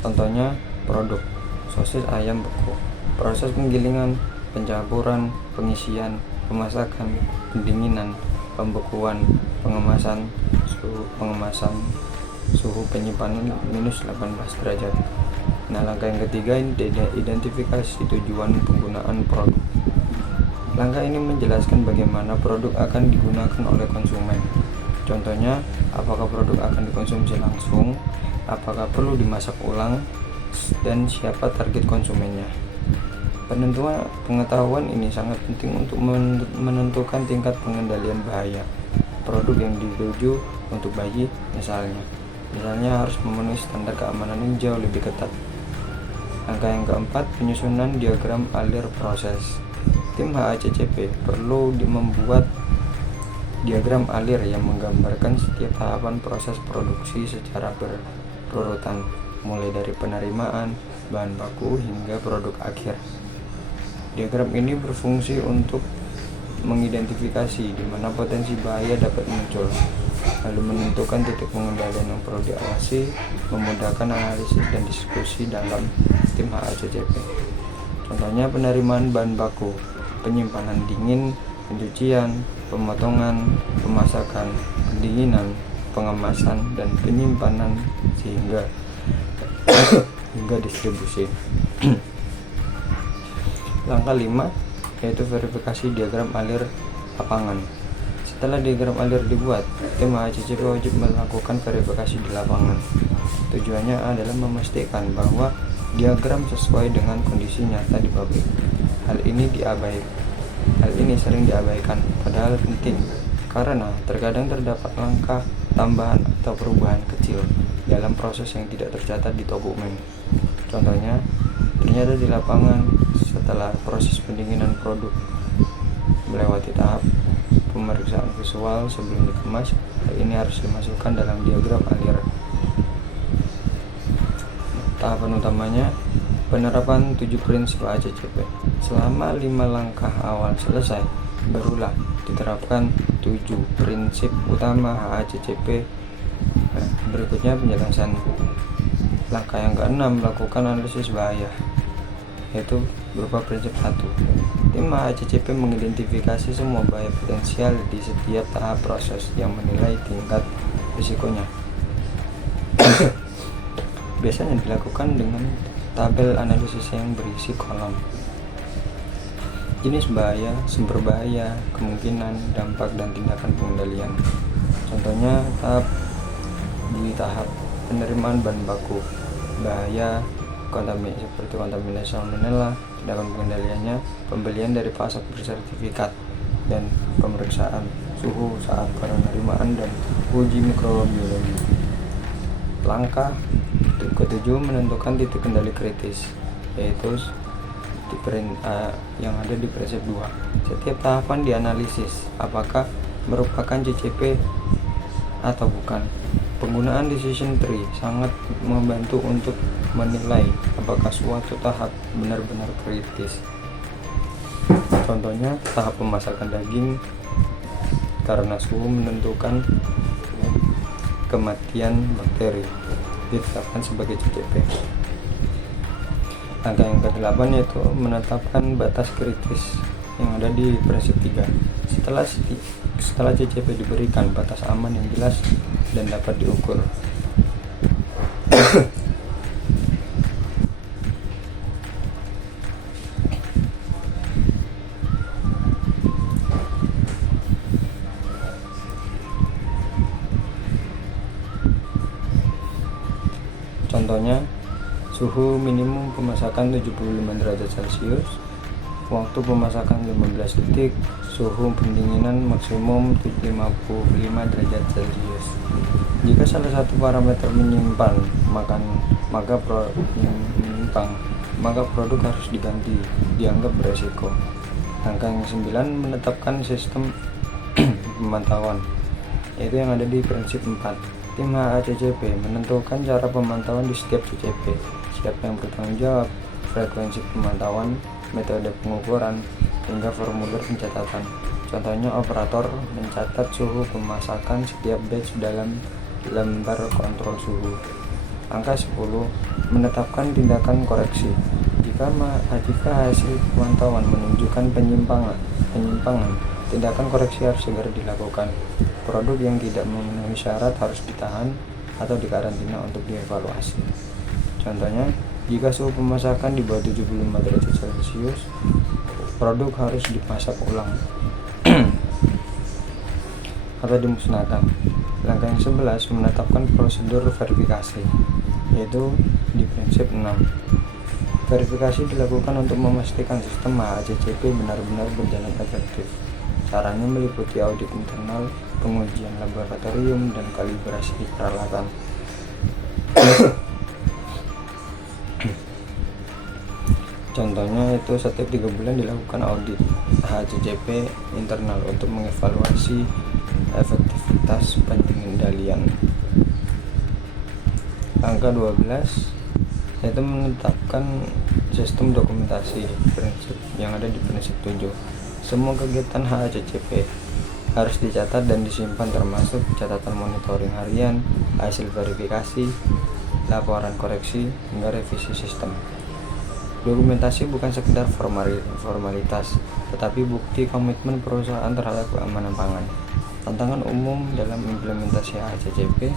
Contohnya produk sosis ayam beku, proses penggilingan, pencampuran, pengisian, pemasakan, pendinginan, pembekuan, pengemasan, suhu penyimpanan minus 18 derajat. Nah, langkah yang ketiga, identifikasi tujuan penggunaan produk. Langkah ini menjelaskan bagaimana produk akan digunakan oleh konsumen. Contohnya, apakah produk akan dikonsumsi langsung, apakah perlu dimasak ulang, dan siapa target konsumennya. Penentuan pengetahuan ini sangat penting untuk menentukan tingkat pengendalian bahaya produk yang dituju untuk bayi. Misalnya harus memenuhi standar keamanan yang jauh lebih ketat. Langkah yang keempat, penyusunan diagram alir proses. Tim HACCP perlu membuat diagram alir yang menggambarkan setiap tahapan proses produksi secara berurutan, mulai dari penerimaan bahan baku hingga produk akhir. Diagram ini berfungsi untuk mengidentifikasi di mana potensi bahaya dapat muncul, lalu menentukan titik pengendalian yang perlu diawasi, memudahkan analisis dan diskusi dalam tim HACCP. Contohnya penerimaan bahan baku, penyimpanan dingin, pencucian, pemotongan, pemasakan, pendinginan, pengemasan, dan penyimpanan hingga distribusi. Langkah 5 yaitu verifikasi diagram alir lapangan. Setelah diagram alir dibuat, tim HACCP wajib melakukan verifikasi di lapangan. Tujuannya adalah memastikan bahwa diagram sesuai dengan kondisi nyata di pabrik. Hal ini sering diabaikan, padahal penting karena terkadang terdapat langkah tambahan atau perubahan kecil dalam proses yang tidak tercatat di dokumen. Contohnya, ternyata di lapangan setelah proses pendinginan produk melewati tahap pemeriksaan visual sebelum dikemas, hal ini harus dimasukkan dalam diagram alir. Tahapan utamanya, penerapan 7 prinsip HACCP. Selama 5 langkah awal selesai, barulah diterapkan 7 prinsip utama HACCP. Berikutnya penjelasan. Langkah yang ke-6, lakukan analisis bahaya, yaitu berupa prinsip 1. Tim HACCP mengidentifikasi semua bahaya potensial di setiap tahap proses yang menilai tingkat risikonya. Biasanya dilakukan dengan tabel analisis yang berisi kolom jenis bahaya, sumber bahaya, kemungkinan, dampak, dan tindakan pengendalian. Contohnya di tahap penerimaan bahan baku, bahaya seperti kontaminasi salmonella, tindakan pengendaliannya, pembelian dari pasar bersertifikat, dan pemeriksaan suhu saat penerimaan dan uji mikrobiologi. Langkah ke-7, menentukan titik kendali kritis, yaitu yang ada di prinsip 2. Setiap tahapan dianalisis apakah merupakan CCP atau bukan. Penggunaan decision tree sangat membantu untuk menilai apakah suatu tahap benar-benar kritis. Contohnya, tahap pemasakan daging karena suhu menentukan kematian bakteri ditetapkan sebagai CCP. Langkah yang ke-8 yaitu menetapkan batas kritis yang ada di prinsip 3. Setelah CCP diberikan batas aman yang jelas dan dapat diukur. Contohnya, suhu minimum pemasakan 75 derajat Celcius, waktu pemasakan 15 detik, suhu pendinginan maksimum 55 derajat Celcius. Jika salah satu parameter menyimpang, maka produk harus dianggap beresiko. Langkah yang 9, menetapkan sistem pemantauan, yaitu yang ada di prinsip 4. Tim HACCP menentukan cara pemantauan di setiap CCP, siapa yang bertanggung jawab, frekuensi pemantauan, metode pengukuran, hingga formulir pencatatan. Contohnya, operator mencatat suhu pemasakan setiap batch dalam lembar kontrol suhu. Angka 10, menetapkan tindakan koreksi. Jika hasil pemantauan menunjukkan penyimpangan, tindakan koreksi harus segera dilakukan. Produk yang tidak memenuhi syarat harus ditahan atau dikarantina untuk dievaluasi. Contohnya, jika suhu pemasakan di bawah 75 derajat Celcius, produk harus dimasak ulang atau dimusnahkan. Langkah yang 11, menetapkan prosedur verifikasi, yaitu di prinsip 6. Verifikasi dilakukan untuk memastikan sistem HACCP benar-benar berjalan efektif. Caranya meliputi audit internal, pengujian laboratorium, dan kalibrasi peralatan. Contohnya itu setiap 3 bulan dilakukan audit HACCP internal untuk mengevaluasi efektivitas pengendalian. Angka 12 yaitu menetapkan sistem dokumentasi prinsip yang ada di prinsip 7. Semua kegiatan HACCP harus dicatat dan disimpan, termasuk catatan monitoring harian, hasil verifikasi, laporan koreksi, hingga revisi sistem. Dokumentasi bukan sekedar formalitas, tetapi bukti komitmen perusahaan terhadap keamanan pangan. Tantangan umum dalam implementasi HACCP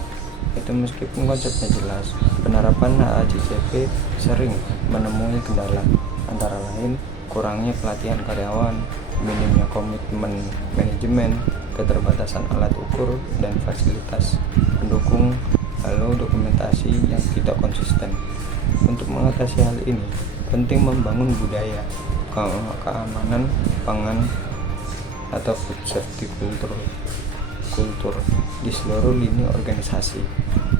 itu meskipun konsepnya jelas, penerapan HACCP sering menemui kendala, antara lain kurangnya pelatihan karyawan, minimnya komitmen manajemen, keterbatasan alat ukur dan fasilitas pendukung, lalu dokumentasi yang tidak konsisten. Untuk mengatasi hal ini, penting membangun budaya keamanan pangan atau food safety kultur di seluruh lini organisasi,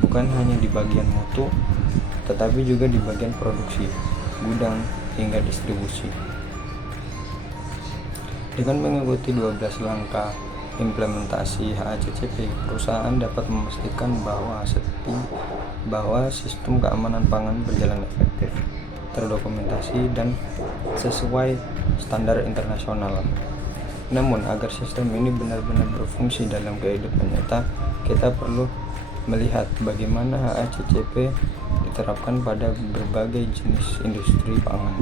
bukan hanya di bagian mutu, tetapi juga di bagian produksi, gudang, hingga distribusi. Dengan mengikuti 12 langkah implementasi HACCP, perusahaan dapat memastikan bahwa sistem keamanan pangan berjalan efektif, terdokumentasi, dan sesuai standar internasional. Namun, agar sistem ini benar-benar berfungsi dalam kehidupan nyata, kita perlu melihat bagaimana HACCP diterapkan pada berbagai jenis industri pangan.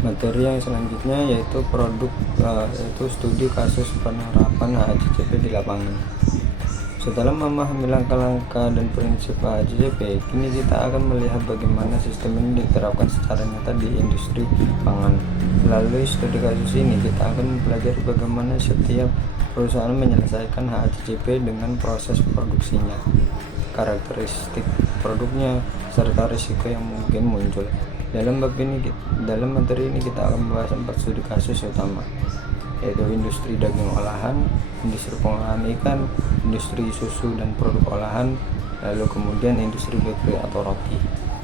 Materi yang selanjutnya yaitu yaitu studi kasus penerapan HACCP di lapangan. Setelah memahami langkah-langkah dan prinsip HACCP, kini kita akan melihat bagaimana sistem ini diterapkan secara nyata di industri pangan. Melalui studi kasus ini, kita akan mempelajari bagaimana setiap perusahaan menyelesaikan HACCP dengan proses produksinya, karakteristik produknya, serta risiko yang mungkin muncul. Dalam materi ini kita akan membahas 4 studi kasus utama, yaitu industri daging olahan, industri pengolahan ikan, industri susu dan produk olahan, lalu kemudian industri bakery atau roti.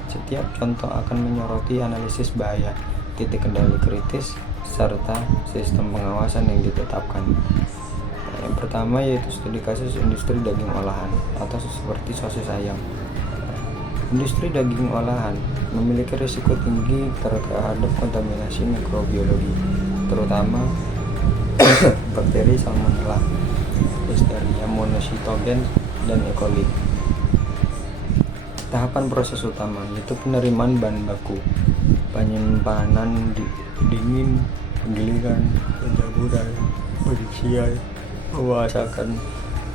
Setiap contoh akan menyoroti analisis bahaya, titik kendali kritis, serta sistem pengawasan yang ditetapkan. Yang pertama yaitu studi kasus industri daging olahan atau seperti sosis ayam. Industri daging olahan memiliki risiko tinggi terhadap kontaminasi mikrobiologi, terutama bakteri Salmonella, Listeria monocytogenes, dan E. coli. Tahapan proses utama yaitu penerimaan bahan baku, penyimpanan dingin, penggiliran, pencaburan, pencucian, penguasaan,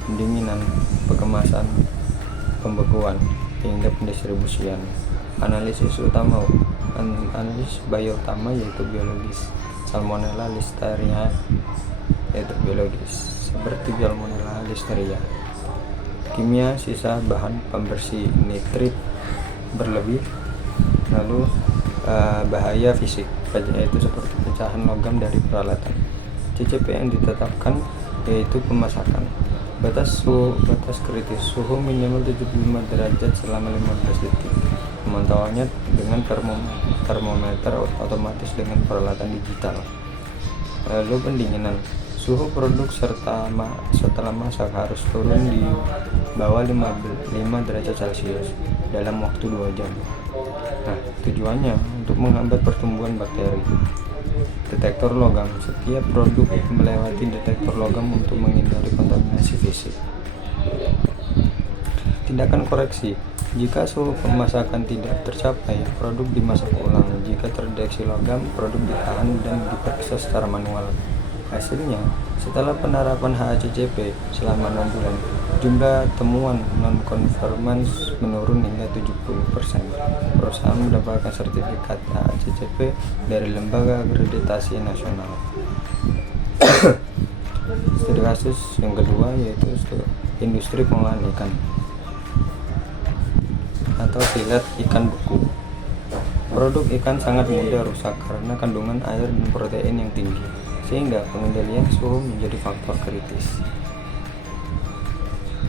pendinginan, pengemasan, pembekuan, hingga pendistribusian. Analisis bayo utama yaitu biologis, Salmonella, Listeria yaitu biologis seperti Salmonella, Listeria. Kimia, sisa bahan pembersih nitrit berlebih, lalu bahaya fisik yaitu seperti pecahan logam dari peralatan. CCP yang ditetapkan yaitu pemasakan. Batas kritis, suhu minimal 75 derajat selama 15 detik. Pemantauannya dengan termometer otomatis dengan peralatan digital. Lalu pendinginan, suhu produk setelah masak harus turun di bawah 5 derajat Celcius dalam waktu 2 jam. Nah, tujuannya untuk menghambat pertumbuhan bakteri. Detektor logam, setiap produk melewati detektor logam untuk menghindari kontaminasi fisik. Tindakan koreksi, jika suhu pemasakan tidak tercapai, produk dimasak ulang. Jika terdeteksi logam, produk ditahan dan diperiksa secara manual. Hasilnya, setelah penerapan HACCP selama 6 bulan, jumlah temuan non-conformance menurun hingga 70%. Perusahaan mendapatkan sertifikat HACCP dari Lembaga Akreditasi Nasional. Studi kasus yang kedua yaitu industri pengolahan ikan atau filet ikan beku. Produk ikan sangat mudah rusak karena kandungan air dan protein yang tinggi, sehingga pengendalian suhu menjadi faktor kritis.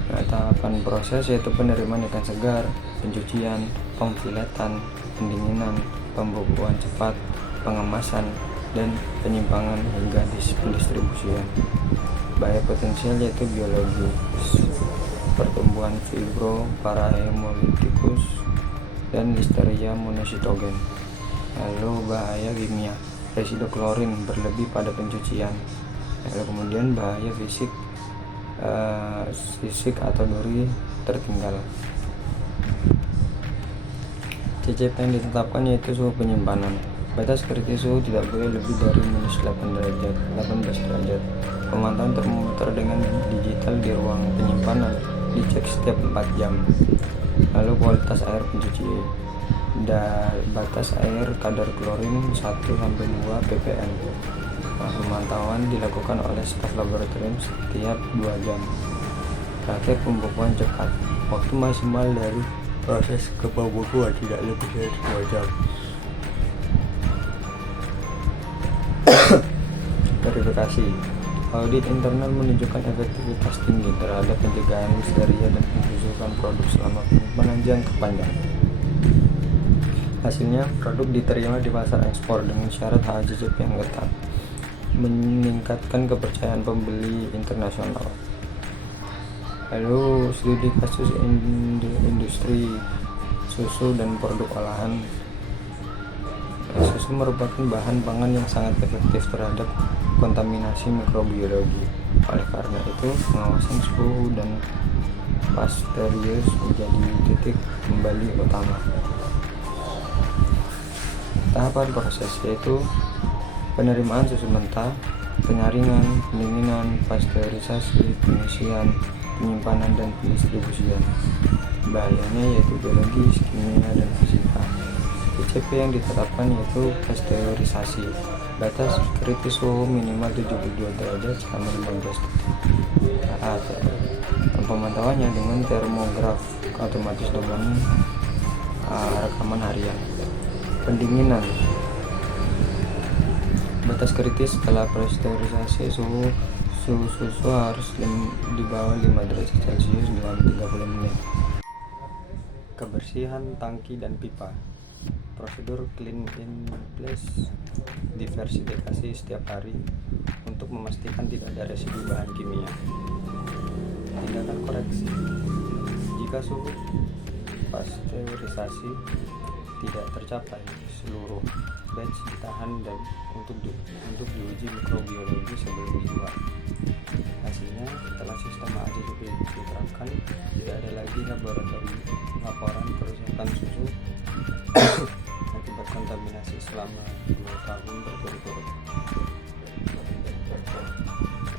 Nah, tahapan proses yaitu penerimaan ikan segar, pencucian, pemfiletan, pendinginan, pembukuan cepat, pengemasan, dan penyimpangan hingga pendistribusian. Bahaya potensial yaitu biologis, pertumbuhan fibro, parahemolyticus, dan listeria monositogen. Lalu bahaya kimia, residu klorin berlebih pada pencucian. Lalu kemudian bahaya fisik, sisik atau duri tertinggal. CCP yang ditetapkan yaitu suhu penyimpanan. Batas kritis suhu tidak boleh lebih dari -18 derajat. Pemantauan termometer dengan digital di ruang penyimpanan dicek setiap 4 jam. Lalu kualitas air pencuci dan batas air kadar klorin 1-2 ppm. Pemantauan dilakukan oleh staf laboratorium setiap 2 jam. Terakhir, pembekuan cepat. Waktu maksimal dari proses ke pembekuan tidak lebih dari 2 jam. Verifikasi. Audit internal menunjukkan efektivitas tinggi terhadap pencegahan listeria dan pembusukan produk selama penyimpanan jangka panjang. Hasilnya, produk diterima di pasar ekspor dengan syarat HACCP yang ketat, meningkatkan kepercayaan pembeli internasional. Lalu studi kasus industri susu dan produk olahan. Susu merupakan bahan pangan yang sangat efektif terhadap kontaminasi mikrobiologi. Oleh karena itu, pengawasan suhu dan pasterius menjadi titik kembali utama. Tahapan proses yaitu penerimaan susu mentah, penyaringan, pendinginan, pasteurisasi, pengisian, penyimpanan, dan pendistribusian. Bahayanya yaitu biologis, kimia, dan fisika. CCP yang ditetapkan yaitu pasteurisasi. Batas kritis suhu minimal 72 derajat selama 15 saat. Pemantauannya dengan termograf otomatis dengan rekaman harian. Pendinginan. Batas kritis setelah pasteurisasi suhu susu harus di bawah 5 derajat Celcius dalam 30 menit. Kebersihan tangki dan pipa. Prosedur clean in place diversifikasi setiap hari untuk memastikan tidak ada residu bahan kimia. Tindakan koreksi. Jika suhu pasteurisasi tidak tercapai, seluruh batch ditahan dan untuk diuji mikrobiologi sebelum dijual. Hasilnya, setelah sistem HACCP diterapkan, tidak ada lagi laporan kerusakan susu akibat kontaminasi selama 2 tahun berturut-turut.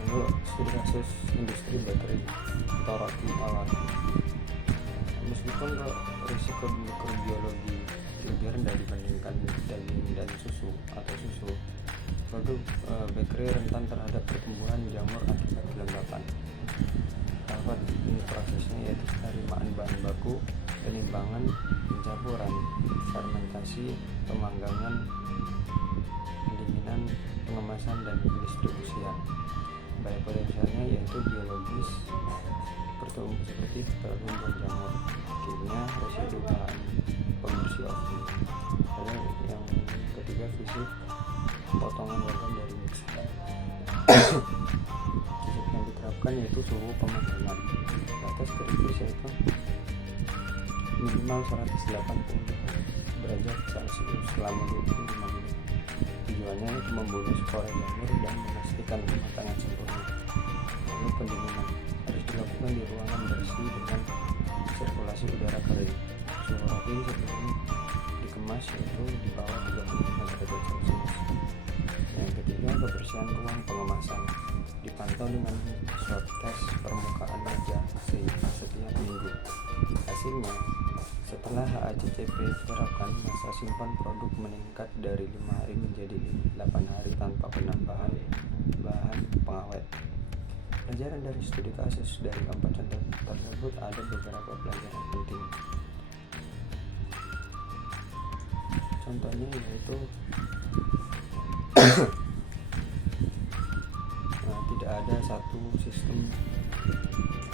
Lalu studi kasus industri baterai atau roti tawar. Meskipun risiko mikrobiologi lebih rendah dibandingkan daging dan susu, produk bakery rentan terhadap pertumbuhan jamur akibat kelembapan. Tahapan ini prosesnya yaitu penerimaan bahan baku, penimbangan, pencampuran, fermentasi, pemanggangan, pendinginan, pengemasan, dan pendistribusian. Bahaya potensialnya yaitu biologis, seperti pertumbuhan jamur, kimia, residu bahan pembersih optik. Dan yang ketiga, fisik, potongan logam dari mixer. Yang diterapkan yaitu suhu pemanggangan. Batas kritis yaitu minimal 180 derajat Celcius selama 25 menit. Tujuannya untuk membunuh spora jamur dan memastikan kematangan sempurna. Lalu pendinginan harus dilakukan di ruangan bersih dengan sirkulasi udara kering. Suhu roti sebelum dikemas yaitu di bawah 35 derajat Celcius. Yang ketiga, kebersihan ruang pengemasan dipantau dengan swab test permukaan meja setiap minggu. Hasilnya, setelah HACCP diterapkan, masa simpan produk meningkat dari 5 hari menjadi 8 hari tanpa penambahan bahan Pelajaran dari studi kasus dari 4 contoh tersebut ada beberapa pelajaran penting. Contohnya yaitu tidak ada satu sistem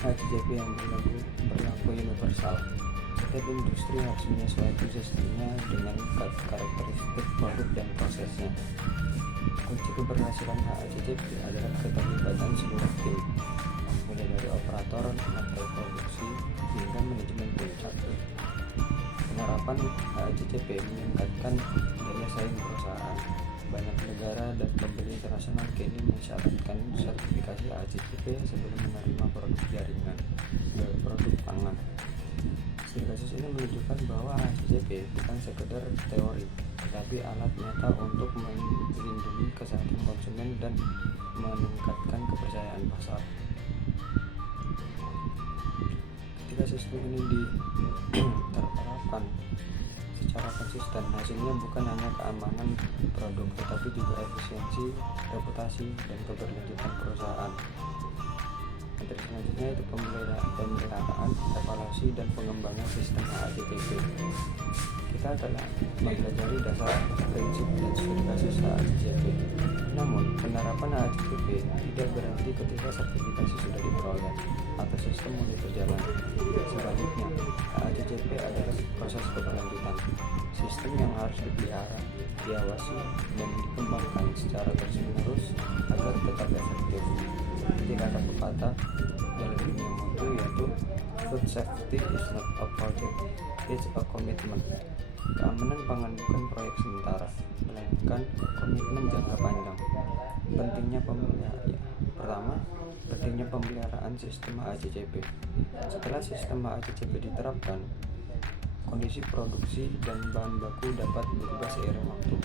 HACCP yang berlaku universal. Setiap industri harus menyesuaikan sistemnya dengan karakteristik produk dan prosesnya. Kunci keberhasilan HACCP adalah keterlibatan seluruh tim, mulai dari operator sampai produksi hingga manajemen puncak. Penerapan HACCP meningkatkan daya saing perusahaan. Banyak negara dan pembeli internasional kini mensyaratkan sertifikasi HACCP sebelum menerima produk jaringan sebagai produk pangan. Studi kasus ini menunjukkan bahwa HACCP bukan sekedar teori, tetapi alat nyata untuk melindungi kesehatan konsumen dan meningkatkan kepercayaan pasar. Ketika sistem ini diterapkan secara konsisten, hasilnya bukan hanya keamanan produk, tetapi juga efisiensi, reputasi, dan keberlanjutan perusahaan. Materi selanjutnya itu pemeliharaan, evaluasi, dan pengembangan sistem HACCP. Kita telah mempelajari dasar, prinsip, dan studi kasus HACCP. Namun, penerapan HACCP tidak berhenti ketika sertifikasi sudah diperoleh atau sistem mulai berjalan. Sebaliknya, HACCP adalah proses keberlanjutan, sistem yang harus dipelihara, diawasi, dan dikembangkan secara terus-menerus agar tetap efektif. Ketika ada pepatah dalam dunia mutu yaitu food safety is not a project, it's a commitment. Keamanan pangan bukan proyek sementara, melainkan komitmen jangka panjang. Pentingnya pemeliharaan sistem HACCP. Setelah sistem HACCP diterapkan, kondisi produksi dan bahan baku dapat berubah seiring waktu.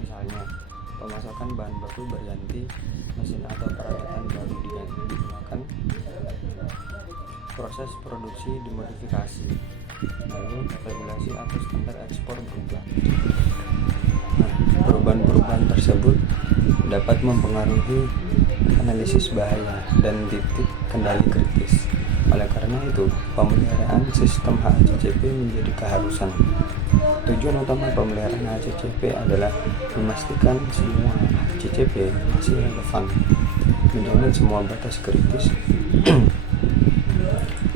Misalnya, pemasakan bahan baku berganti, mesin atau peralatan baru digunakan, proses produksi dimodifikasi, lalu regulasi atau standar ekspor berubah. Perubahan-perubahan tersebut dapat mempengaruhi analisis bahaya dan titik kendali kritis. Oleh karena itu, pemeliharaan sistem HACCP menjadi keharusan. Tujuan utama pemeliharaan HACCP adalah memastikan semua HACCP masih relevan, menjamin semua batas kritis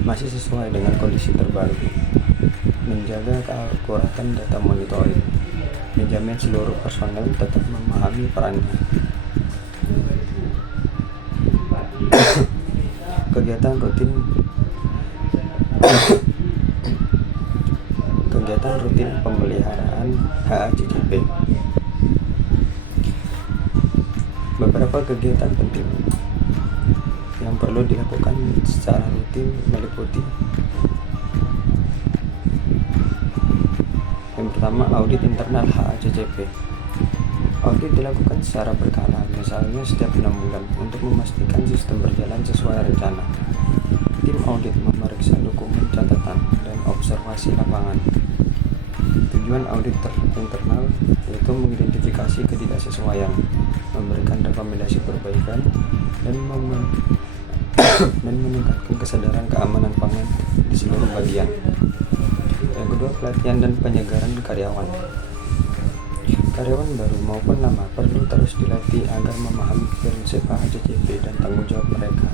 masih sesuai dengan kondisi terbaru, menjaga keakuratan data monitoring, menjamin seluruh personel tetap memahami perannya. Kegiatan rutin pemeliharaan HACCP. Beberapa kegiatan penting yang perlu dilakukan secara rutin meliputi: yang pertama, audit internal HACCP. Audit dilakukan secara berkala, misalnya setiap 6 bulan, untuk memastikan sistem berjalan sesuai rencana. Tim audit memeriksa dokumen catatan dan observasi lapangan. Tujuan audit internal yaitu mengidentifikasi ketidaksesuaian, memberikan rekomendasi perbaikan, dan meningkatkan kesadaran keamanan pangan di seluruh bagian. Yang kedua, pelatihan dan penyegaran karyawan. Karyawan baru maupun lama perlu terus dilatih agar memahami prinsip HACCP dan tanggung jawab mereka.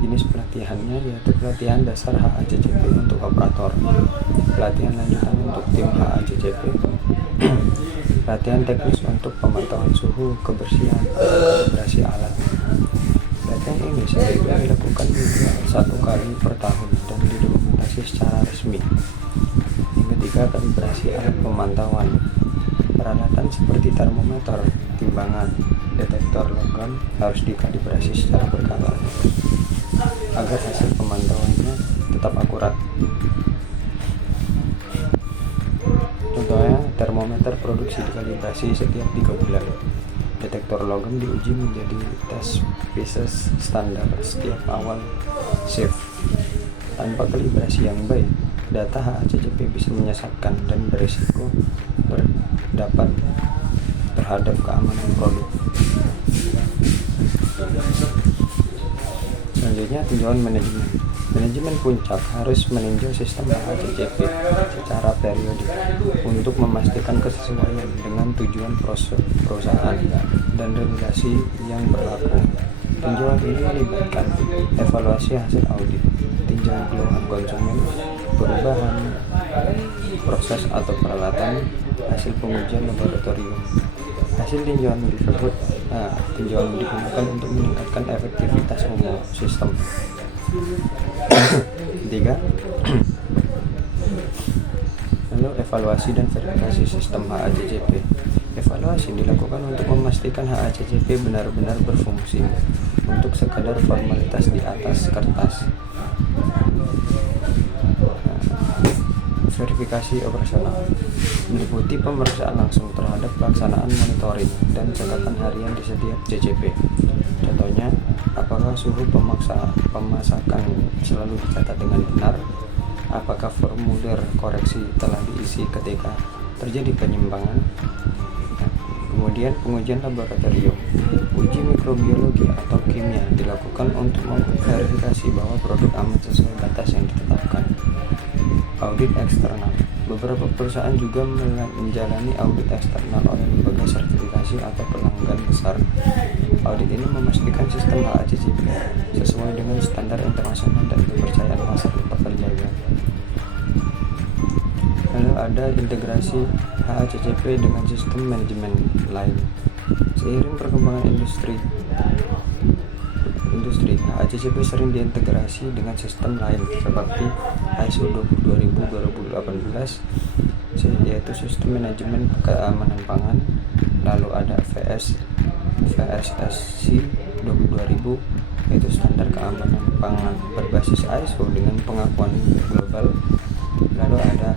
Jenis pelatihannya yaitu pelatihan dasar HACCP untuk operator, pelatihan lanjutan untuk tim HACCP, pelatihan teknis untuk pemantauan suhu, kebersihan, dan kalibrasi alat. Pelatihan ini sebaiknya dilakukan 1 kali per tahun dan didokumentasi secara resmi. Yang ketiga, kalibrasi alat pemantauan. Peralatan seperti termometer, timbangan, detektor logam harus dikalibrasi secara berkala agar hasil pemantauannya tetap akurat. Contohnya, termometer produksi dikalibrasi setiap 3 bulan. Detektor logam diuji menjadi tes pieces standar setiap awal shift. Tanpa kalibrasi yang baik, data HACCP bisa menyesatkan dan berisiko berdampak terhadap keamanan produk. Selanjutnya, tinjauan manajemen. Manajemen puncak harus meninjau sistem HACCP secara periodik untuk memastikan kesesuaian dengan tujuan perusahaan dan regulasi yang berlaku. Tinjauan ini melibatkan evaluasi hasil audit, tinjauan keluhan konsumen, perubahan proses atau peralatan, hasil pengujian laboratorium. Hasil tinjauan digunakan untuk meningkatkan efektivitas umum sistem. 3. Lalu evaluasi dan verifikasi sistem HACCP. Evaluasi dilakukan untuk memastikan HACCP benar-benar berfungsi untuk sekadar formalitas di atas kertas. Verifikasi operasional meliputi pemeriksaan langsung terhadap pelaksanaan monitoring dan catatan harian di setiap CCP. Contohnya, apakah suhu pemasakan selalu dicatat dengan benar, apakah formulir koreksi telah diisi ketika terjadi penyimpangan. Kemudian pengujian laboratorium. Uji mikrobiologi atau kimia dilakukan untuk memverifikasi bahwa produk aman sesuai batas yang ditetapkan. Audit eksternal. Beberapa perusahaan juga menjalani audit eksternal oleh lembaga sertifikasi atau pelanggan besar. Audit ini memastikan sistem HACCP sesuai dengan standar internasional dan kepercayaan pasar pekerjaan. Lalu ada integrasi HACCP dengan sistem manajemen lain. Seiring perkembangan industri HACCP sering diintegrasi dengan sistem lain seperti ISO 22000-2018, yaitu sistem manajemen keamanan pangan. Lalu ada VSSC 22000, yaitu standar keamanan pangan berbasis ISO dengan pengakuan global. Lalu ada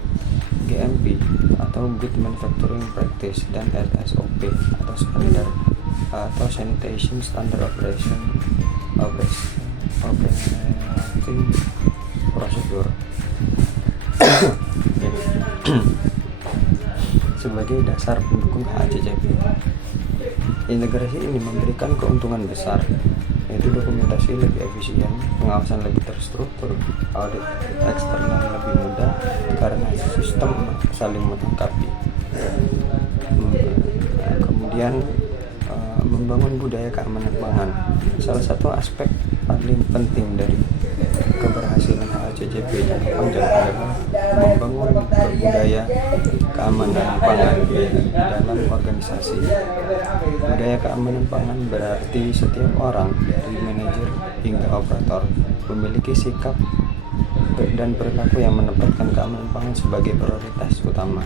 GMP atau Good Manufacturing Practice dan SSOP atau standar atau Sanitation Standard Operating Procedure sebagai dasar pendukung HACCP. Integrasi ini memberikan keuntungan besar, yaitu dokumentasi lebih efisien, pengawasan lebih terstruktur, audit eksternal lebih mudah karena sistem saling melengkapi. Kemudian membangun budaya keamanan pangan. Salah satu aspek paling penting dari keberhasilan HACCP jangka panjang adalah membangun budaya keamanan pangan dalam organisasi. Budaya keamanan pangan berarti setiap orang dari manajer hingga operator memiliki sikap dan perilaku yang menempatkan keamanan pangan sebagai prioritas utama.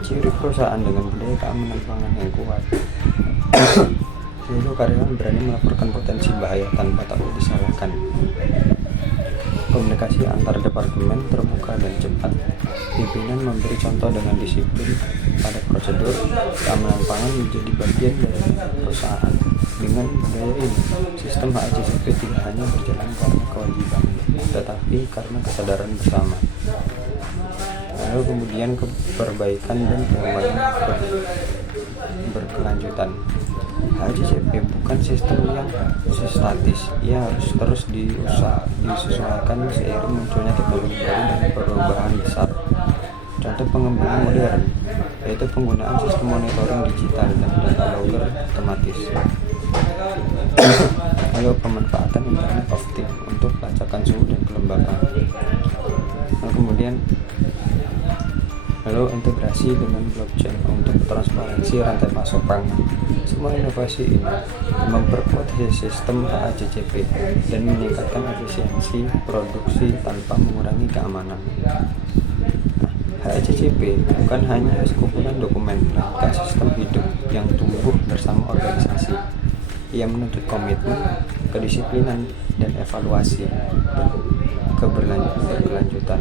Ciri perusahaan dengan budaya keamanan pangan yang kuat yaitu karyawan berani melaporkan potensi bahaya tanpa takut disalahkan. Komunikasi antar departemen terbuka dan cepat. Pimpinan memberi contoh dengan disiplin pada prosedur. Keamanan pangan menjadi bagian dari perusahaan. Dengan budaya ini, sistem HACCP tidak hanya berjalan karena kewajiban, tetapi karena kesadaran bersama. Lalu kemudian perbaikan dan pengembangan berkelanjutan. HACCP bukan sistem yang statis, ia harus terus disesuaikan seiring munculnya teknologi baru dan perubahan besar. Contoh pengembangan modern yaitu penggunaan sistem monitoring digital dan data logger otomatis. Lalu pemanfaatan Internet of Things untuk pelacakan suhu dan kelembapan. Lalu integrasi dengan blockchain untuk transparansi rantai pasok pangan. Semua inovasi ini memperkuat sistem HACCP dan meningkatkan efisiensi produksi tanpa mengurangi keamanan. HACCP bukan hanya sekumpulan dokumen, melainkan sistem hidup yang tumbuh bersama organisasi. Ia menuntut komitmen, kedisiplinan, dan evaluasi berkelanjutan.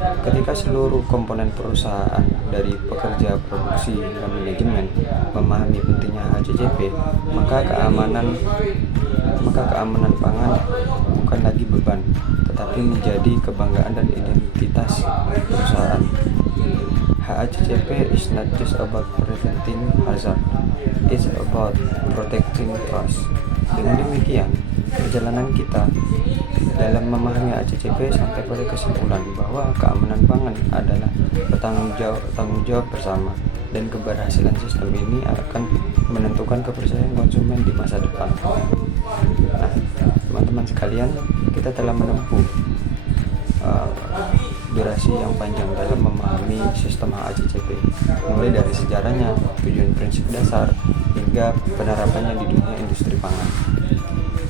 Ketika seluruh komponen perusahaan dari pekerja, produksi, hingga manajemen memahami pentingnya HACCP, maka keamanan pangan bukan lagi beban, tetapi menjadi kebanggaan dan identitas perusahaan. HACCP is not just about preventing hazard, it's about protecting trust. Dengan demikian, perjalanan kita dalam memahami HACCP sampai pada kesimpulan bahwa keamanan pangan adalah tanggung jawab bersama, dan keberhasilan sistem ini akan menentukan kepercayaan konsumen di masa depan. Nah, teman-teman sekalian, kita telah menempuh durasi yang panjang dalam memahami sistem HACCP, mulai dari sejarahnya, tujuan prinsip dasar, hingga penerapannya di dunia industri pangan.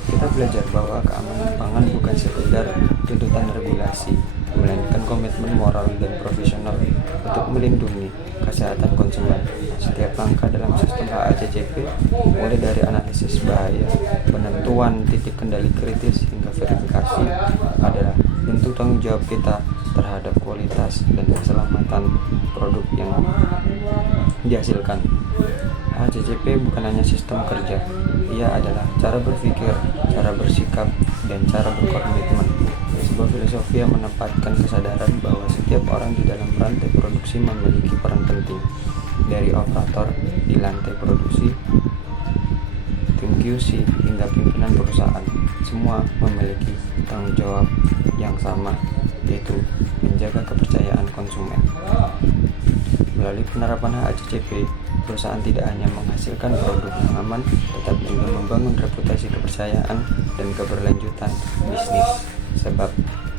Kita belajar bahwa keamanan pangan bukan sekedar tuntutan regulasi, melainkan komitmen moral dan profesional untuk melindungi kesehatan konsumen. Setiap langkah dalam sistem HACCP, mulai dari analisis bahaya, penentuan titik kendali kritis, hingga verifikasi, adalah bentuk tanggung jawab kita terhadap kualitas dan keselamatan produk yang dihasilkan. HACCP bukan hanya sistem kerja, ia adalah cara berpikir, cara bersikap, dan cara berkomitmen. Sebuah filosofi yang menempatkan kesadaran bahwa setiap orang di dalam rantai produksi memiliki peran penting, dari operator di lantai produksi, tim QC, hingga pimpinan perusahaan. Semua memiliki tanggung jawab yang sama, yaitu menjaga kepercayaan konsumen. Melalui penerapan HACCP, perusahaan tidak hanya menghasilkan produk yang aman, tetapi juga membangun reputasi kepercayaan dan keberlanjutan bisnis. Sebab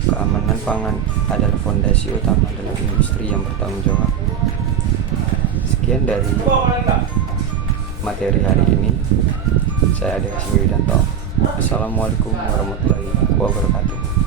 keamanan pangan adalah fondasi utama dalam industri yang bertanggung jawab. Sekian dari materi hari ini. Saya Ade Hasmi Widanto. Assalamualaikum warahmatullahi wabarakatuh.